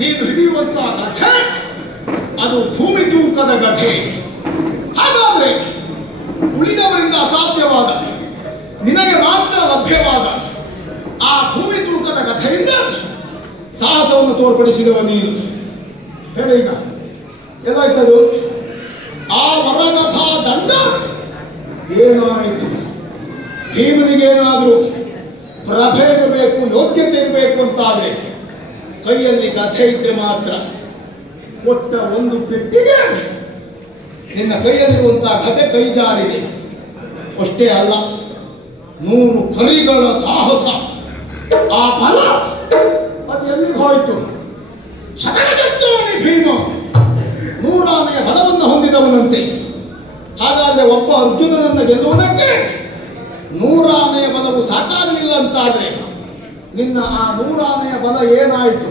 ನೀನು ಹಿಡಿಯುವಂತಹ ಕಥೆ ಅದು ಭೂಮಿ ತೂಕದ ಕಥೆ. ಹಾಗಾದ್ರೆ ಉಳಿದವರಿಂದ ಅಸಾಧ್ಯವಾದ, ನಿನಗೆ ಮಾತ್ರ ಲಭ್ಯವಾದ ಆ ಭೂಮಿ ತೂಕದ ಕಥೆಯಿಂದ ಸಾಹಸವನ್ನು ತೋರ್ಪಡಿಸಿದವ ನೀನು. ಹೇಳಿ ಈಗ ಏನಾಯ್ತದು? ಆ ವರಗಥಾ ದಂಡ ಏನಾಯಿತು? ಭೀಮನಿಗೇನಾದರೂ ಪ್ರಭೆ ಇರಬೇಕು, ಯೋಗ್ಯತೆ ಇರಬೇಕು ಅಂತಾದ್ರೆ ಕೈಯಲ್ಲಿ ಕಥೆ ಇದ್ರೆ ಮಾತ್ರ. ಕೊಟ್ಟ ಒಂದು ಪೆಟ್ಟಿಗೆ ನಿನ್ನ ಕೈಯಲ್ಲಿರುವಂತಹ ಕಥೆ ಕೈ ಜಾರಿದೆ. ಅಷ್ಟೇ ಅಲ್ಲ, 100 ಕರಿಗಳ ಸಾಹಸ, ಆ ಫಲ ಅದು ಎಲ್ಲಿಗೆ ಹೋಯಿತು? ಶತಗಜತ್ರಾಣಿ ಭೀಮ 100 ಆನೆಯ ಬಲವನ್ನು ಹೊಂದಿದವನಂತೆ. ಹಾಗಾದ್ರೆ ಒಬ್ಬ ಅರ್ಜುನನನ್ನು ಗೆಲ್ಲುವುದಕ್ಕೆ 100 ಆನೆಯ ಬಲವು ಸಾಕಾಗಲಿಲ್ಲ ಅಂತಾದ್ರೆ ನಿನ್ನ ಆ 100 ಆನೆಯ ಬಲ ಏನಾಯಿತು?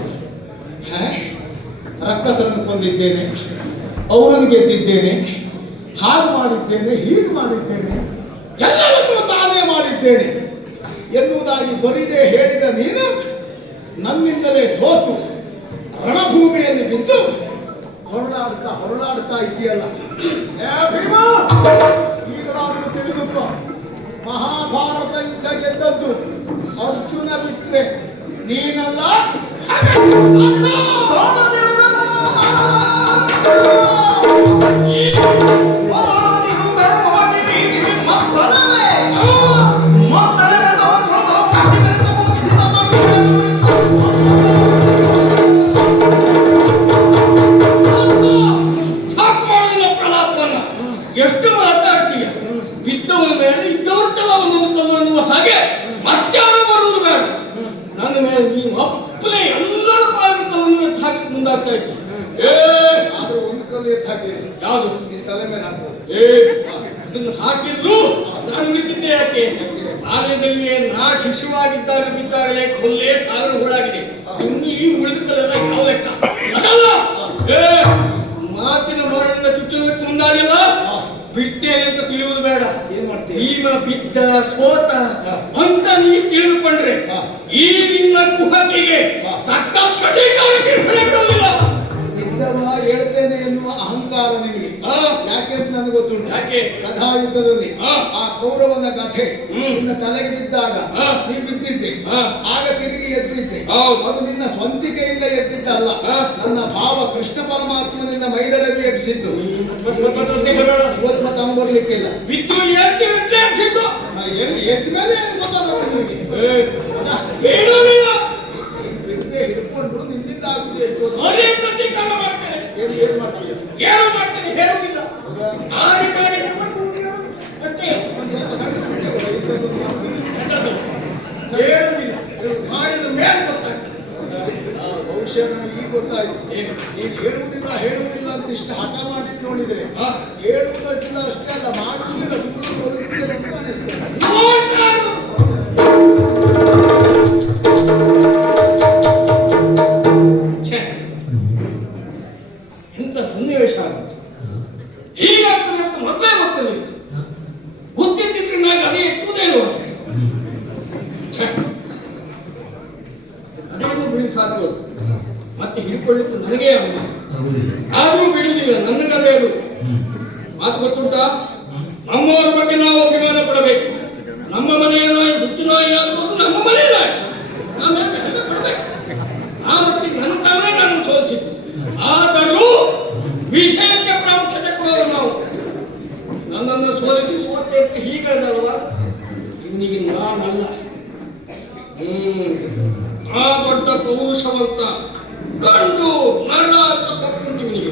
ರಕ್ಕಸರನ್ನು ಕೊಂದಿದ್ದೇನೆ, ಅವರನ್ನು ಗೆದ್ದಿದ್ದೇನೆ, ಹಾಗೆ ಮಾಡಿದ್ದೇನೆ, ಹೀಗೆ ಮಾಡಿದ್ದೇನೆ, ಎಲ್ಲವನ್ನೂ ತಾನೇ ಮಾಡಿದ್ದೇನೆ ಎನ್ನುವುದಾಗಿ ಬರಿದೇ ಹೇಳಿದ ನೀನು ನನ್ನಿಂದಲೇ ಸೋತು ರಣಭೂಮಿಯಲ್ಲಿ ಬಿದ್ದು ಹೊರಳಾಡ್ತಾ ಇದ್ದೀಯಲ್ಲ. ಈಗಲಾದರೂ ತಿಳಿದುಕೋ, ಮಹಾಭಾರತ ಯುದ್ಧ ಗೆದ್ದದ್ದು ಅರ್ಜುನ ಬಿಟ್ಟರೆ ನೀನಲ್ಲ ಸಾಕು ಮಾಡಿನ ಪ್ರಲಾಪವನ್ನ ಎಷ್ಟು ಮಾತಾಡ್ತೀಯ ಬಿದ್ದವನ ಮೇಲೆ ಇದ್ದವ್ರ ತಲವನ್ನು ತಲು ಅನ್ನುವ ಹಾಗೆ ಮತ್ತಾರು ಬರುವುದು ಬೇಡ ನನ್ನ ಮೇಲೆ ನೀನು ಅಪ್ಪನೇ ಎಲ್ಲರ ಪಾಲಕವನ್ನು ಎತ್ತು ಹಾಕಿ ಮುಂದಾಗ್ತಾ ಇದ್ದ ಆದ್ರೂ ಒಂದು ಕಲ್ಲು ಎತ್ತು ಹಾಕಿ ಯಾವುದು ನಿನ್ ತಲೆ ಮೇಲೆ ಹಾಕಬಹುದು ಅದನ್ನು ಹಾಕಿದ್ರು ನಾನು ನಿಂತಿದ್ದೆ ಯಾಕೆ ಬಾಲ್ಯದಲ್ಲಿ ನಾ ಶಿಶುವಾಗಿದ್ದಾಗ ಬಿದ್ದಾಗಲೇ ಕೊಲ್ಲೆ ಸಾವಿರ ಹೂಳಾಗಿದೆ ಇನ್ನು ಈ ಉಳಿದ ಕಲೆಲ್ಲ ಯಾವ ಲೆಕ್ಕ ಅದಲ್ಲ ಮಾತಿನ ಮರಣ ಚುಚ್ಚುವುದಕ್ಕೆ ಮುಂದಾಗಿಲ್ಲ ಬಿಡ್ತೇನೆ ಅಂತ ತಿಳಿಯುವುದು ಬೇಡ ಏನ್ ಮಾಡ್ತೀಯ ಭೀಮ ಬಿದ್ದ ಸೋತ ಅಂತ ನೀ ತಿಳಿದುಕೊಂಡ್ರೆ ಈ ನಿನ್ನ ಕುಹಕಿಗೆ ತಕ್ಕ ಪ್ರತೀಕಾರ ತೀರ್ಸಲೇ ಬಿಡುವುದಿಲ್ಲ. ಇದ್ದವ ಹೇಳ್ತೇನೆ ಎನ್ನುವ ಅಹಂಕಾರ ನಿನಗೆ ಯಾಕೆ ಅಂತ ನನಗೆ ಗೊತ್ತುಂಟು. ಯಾಕೆ ಕಥಾಯುದ್ಧದಲ್ಲಿ ಆ ಕೌರವನ ಕಥೆ ನಿನ್ನ ತಲೆಗೆ ಬಿದ್ದಾಗ ನೀ ಬಿದ್ದಿದ್ದೆ, ಆಗ ತಿರುಗಿ ಎದ್ದಿದ್ದೆ. ಅದು ನಿನ್ನ ಸ್ವಂತಿಕೆಯಿಂದ ಎದ್ದಿದ್ದಲ್ಲ, ನನ್ನ ಭಾವ ಕೃಷ್ಣ ಪರಮಾತ್ಮನಿಂದ ಮೈದಡವಿ ಎಬ್ಸಿದ್ದು. ಇವತ್ತು ಮತ್ತೆ ಅವನು ಬರ್ಲಿಕ್ಕಿಲ್ಲ. ಬಿದ್ದು ಎಬ್ಸಿದ್ದು ಎದ್ದ ಮೇಲೆ ಗೊತ್ತಾಗುತ್ತೆ ನಿನಗೆ. ಹಿಡ್ಕೊಂಡು ನಿನ್ನಿಂದ ಆಗುದು ಎಷ್ಟು ಪ್ರತೀಕಾರ ಮಾಡ್ತೇನೆ. ಏನ್ ಮಾಡ್ತೀಯ? ಏನು ಮಾಡ್ತೇನೆ ಹೇಳುವುದಿಲ್ಲ. ಆಡಿ ಮತ್ತೆ ಹೇಳುವುದಿಲ್ಲ, ಮಾಡಿದ ಮೇಲೆ ಗೊತ್ತಾಗ್ತದೆ. ಬಹುಶಃ ನನಗೆ ಈಗ ಗೊತ್ತಾಯ್ತು. ನೀನು ಹೇಳುವುದಿಲ್ಲ ಅಂತ ಇಷ್ಟು ಹಠ ಮಾಡಿದ್ದು ನೋಡಿದ್ರೆ ಹೇಳುವುದಕ್ಕಿಂತ ಅಷ್ಟೇ ಅಲ್ಲ, ಮಾಡುವುದಿಲ್ಲ, ಸುಮ್ಮನೆ ಬರುತ್ತಿಲ್ಲ ಅಂತ ಅನಿಸ್ತದೆ. ಎಂತ ಸನ್ನಿವೇಶ ಹೀಗಾಗ್ತದೆ ಅಂತ ಮೊದಲೇ ಗೊತ್ತಿಲ್ಲ. ಗೊತ್ತಿದ್ದಿದ್ರೆ ನಾನು ಅದೇ ಎತ್ತುವುದೇ ಇಲ್ವ. ಅದೇನು ಬಿಡಿ ಸಾಕು, ಮತ್ತೆ ಹಿಡ್ಕೊಳ್ಳಿಕ್ಕೆ ನನಗೇ ಆಗುದು. ಆದ್ರೂ ಬಿಡುವುದಿಲ್ಲ, ನನಗದೇ ಅದು ಮಾತು ಗೊತ್ತುಂಟಾ. ನಮ್ಮವರ ಬಗ್ಗೆ ನಾವು ಅಭಿಮಾನ ಪಡಬೇಕು. ನಮ್ಮ ಮನೆಯ ನಾಯಿ ಹುಟ್ಟು ನಾಯಿ ಆಗ್ಬೋದು, ನಮ್ಮ ಮನೆಯ ನಾಯಿ ನಾವೇನು ಹೆಮ್ಮೆ ಪಡಬೇಕು. ಆ ಮಟ್ಟಿಗೆ ನನ್ನ ತಾನೇ ನಾನು ಸೋಲಿಸಿದ್ದು. ಆದರೂ ವಿಷಯಕ್ಕೆ ಪ್ರಾಮುಖ್ಯತೆ ಕೊಡೋದು ನಾವು. ನನ್ನನ್ನು ಸೋಲಿಸಿ ಸೋತೆ ಹೀಗದಲ್ವಾ, ಇವನಿಗೆ ನಾನಲ್ಲ. ಆ ದೊಡ್ಡ ಪೌರುಷವಂತ ಗಂಡು ನರ ಅಂತ ಸ್ವಪ್ನುಂಟು ಇವನಿಗೆ.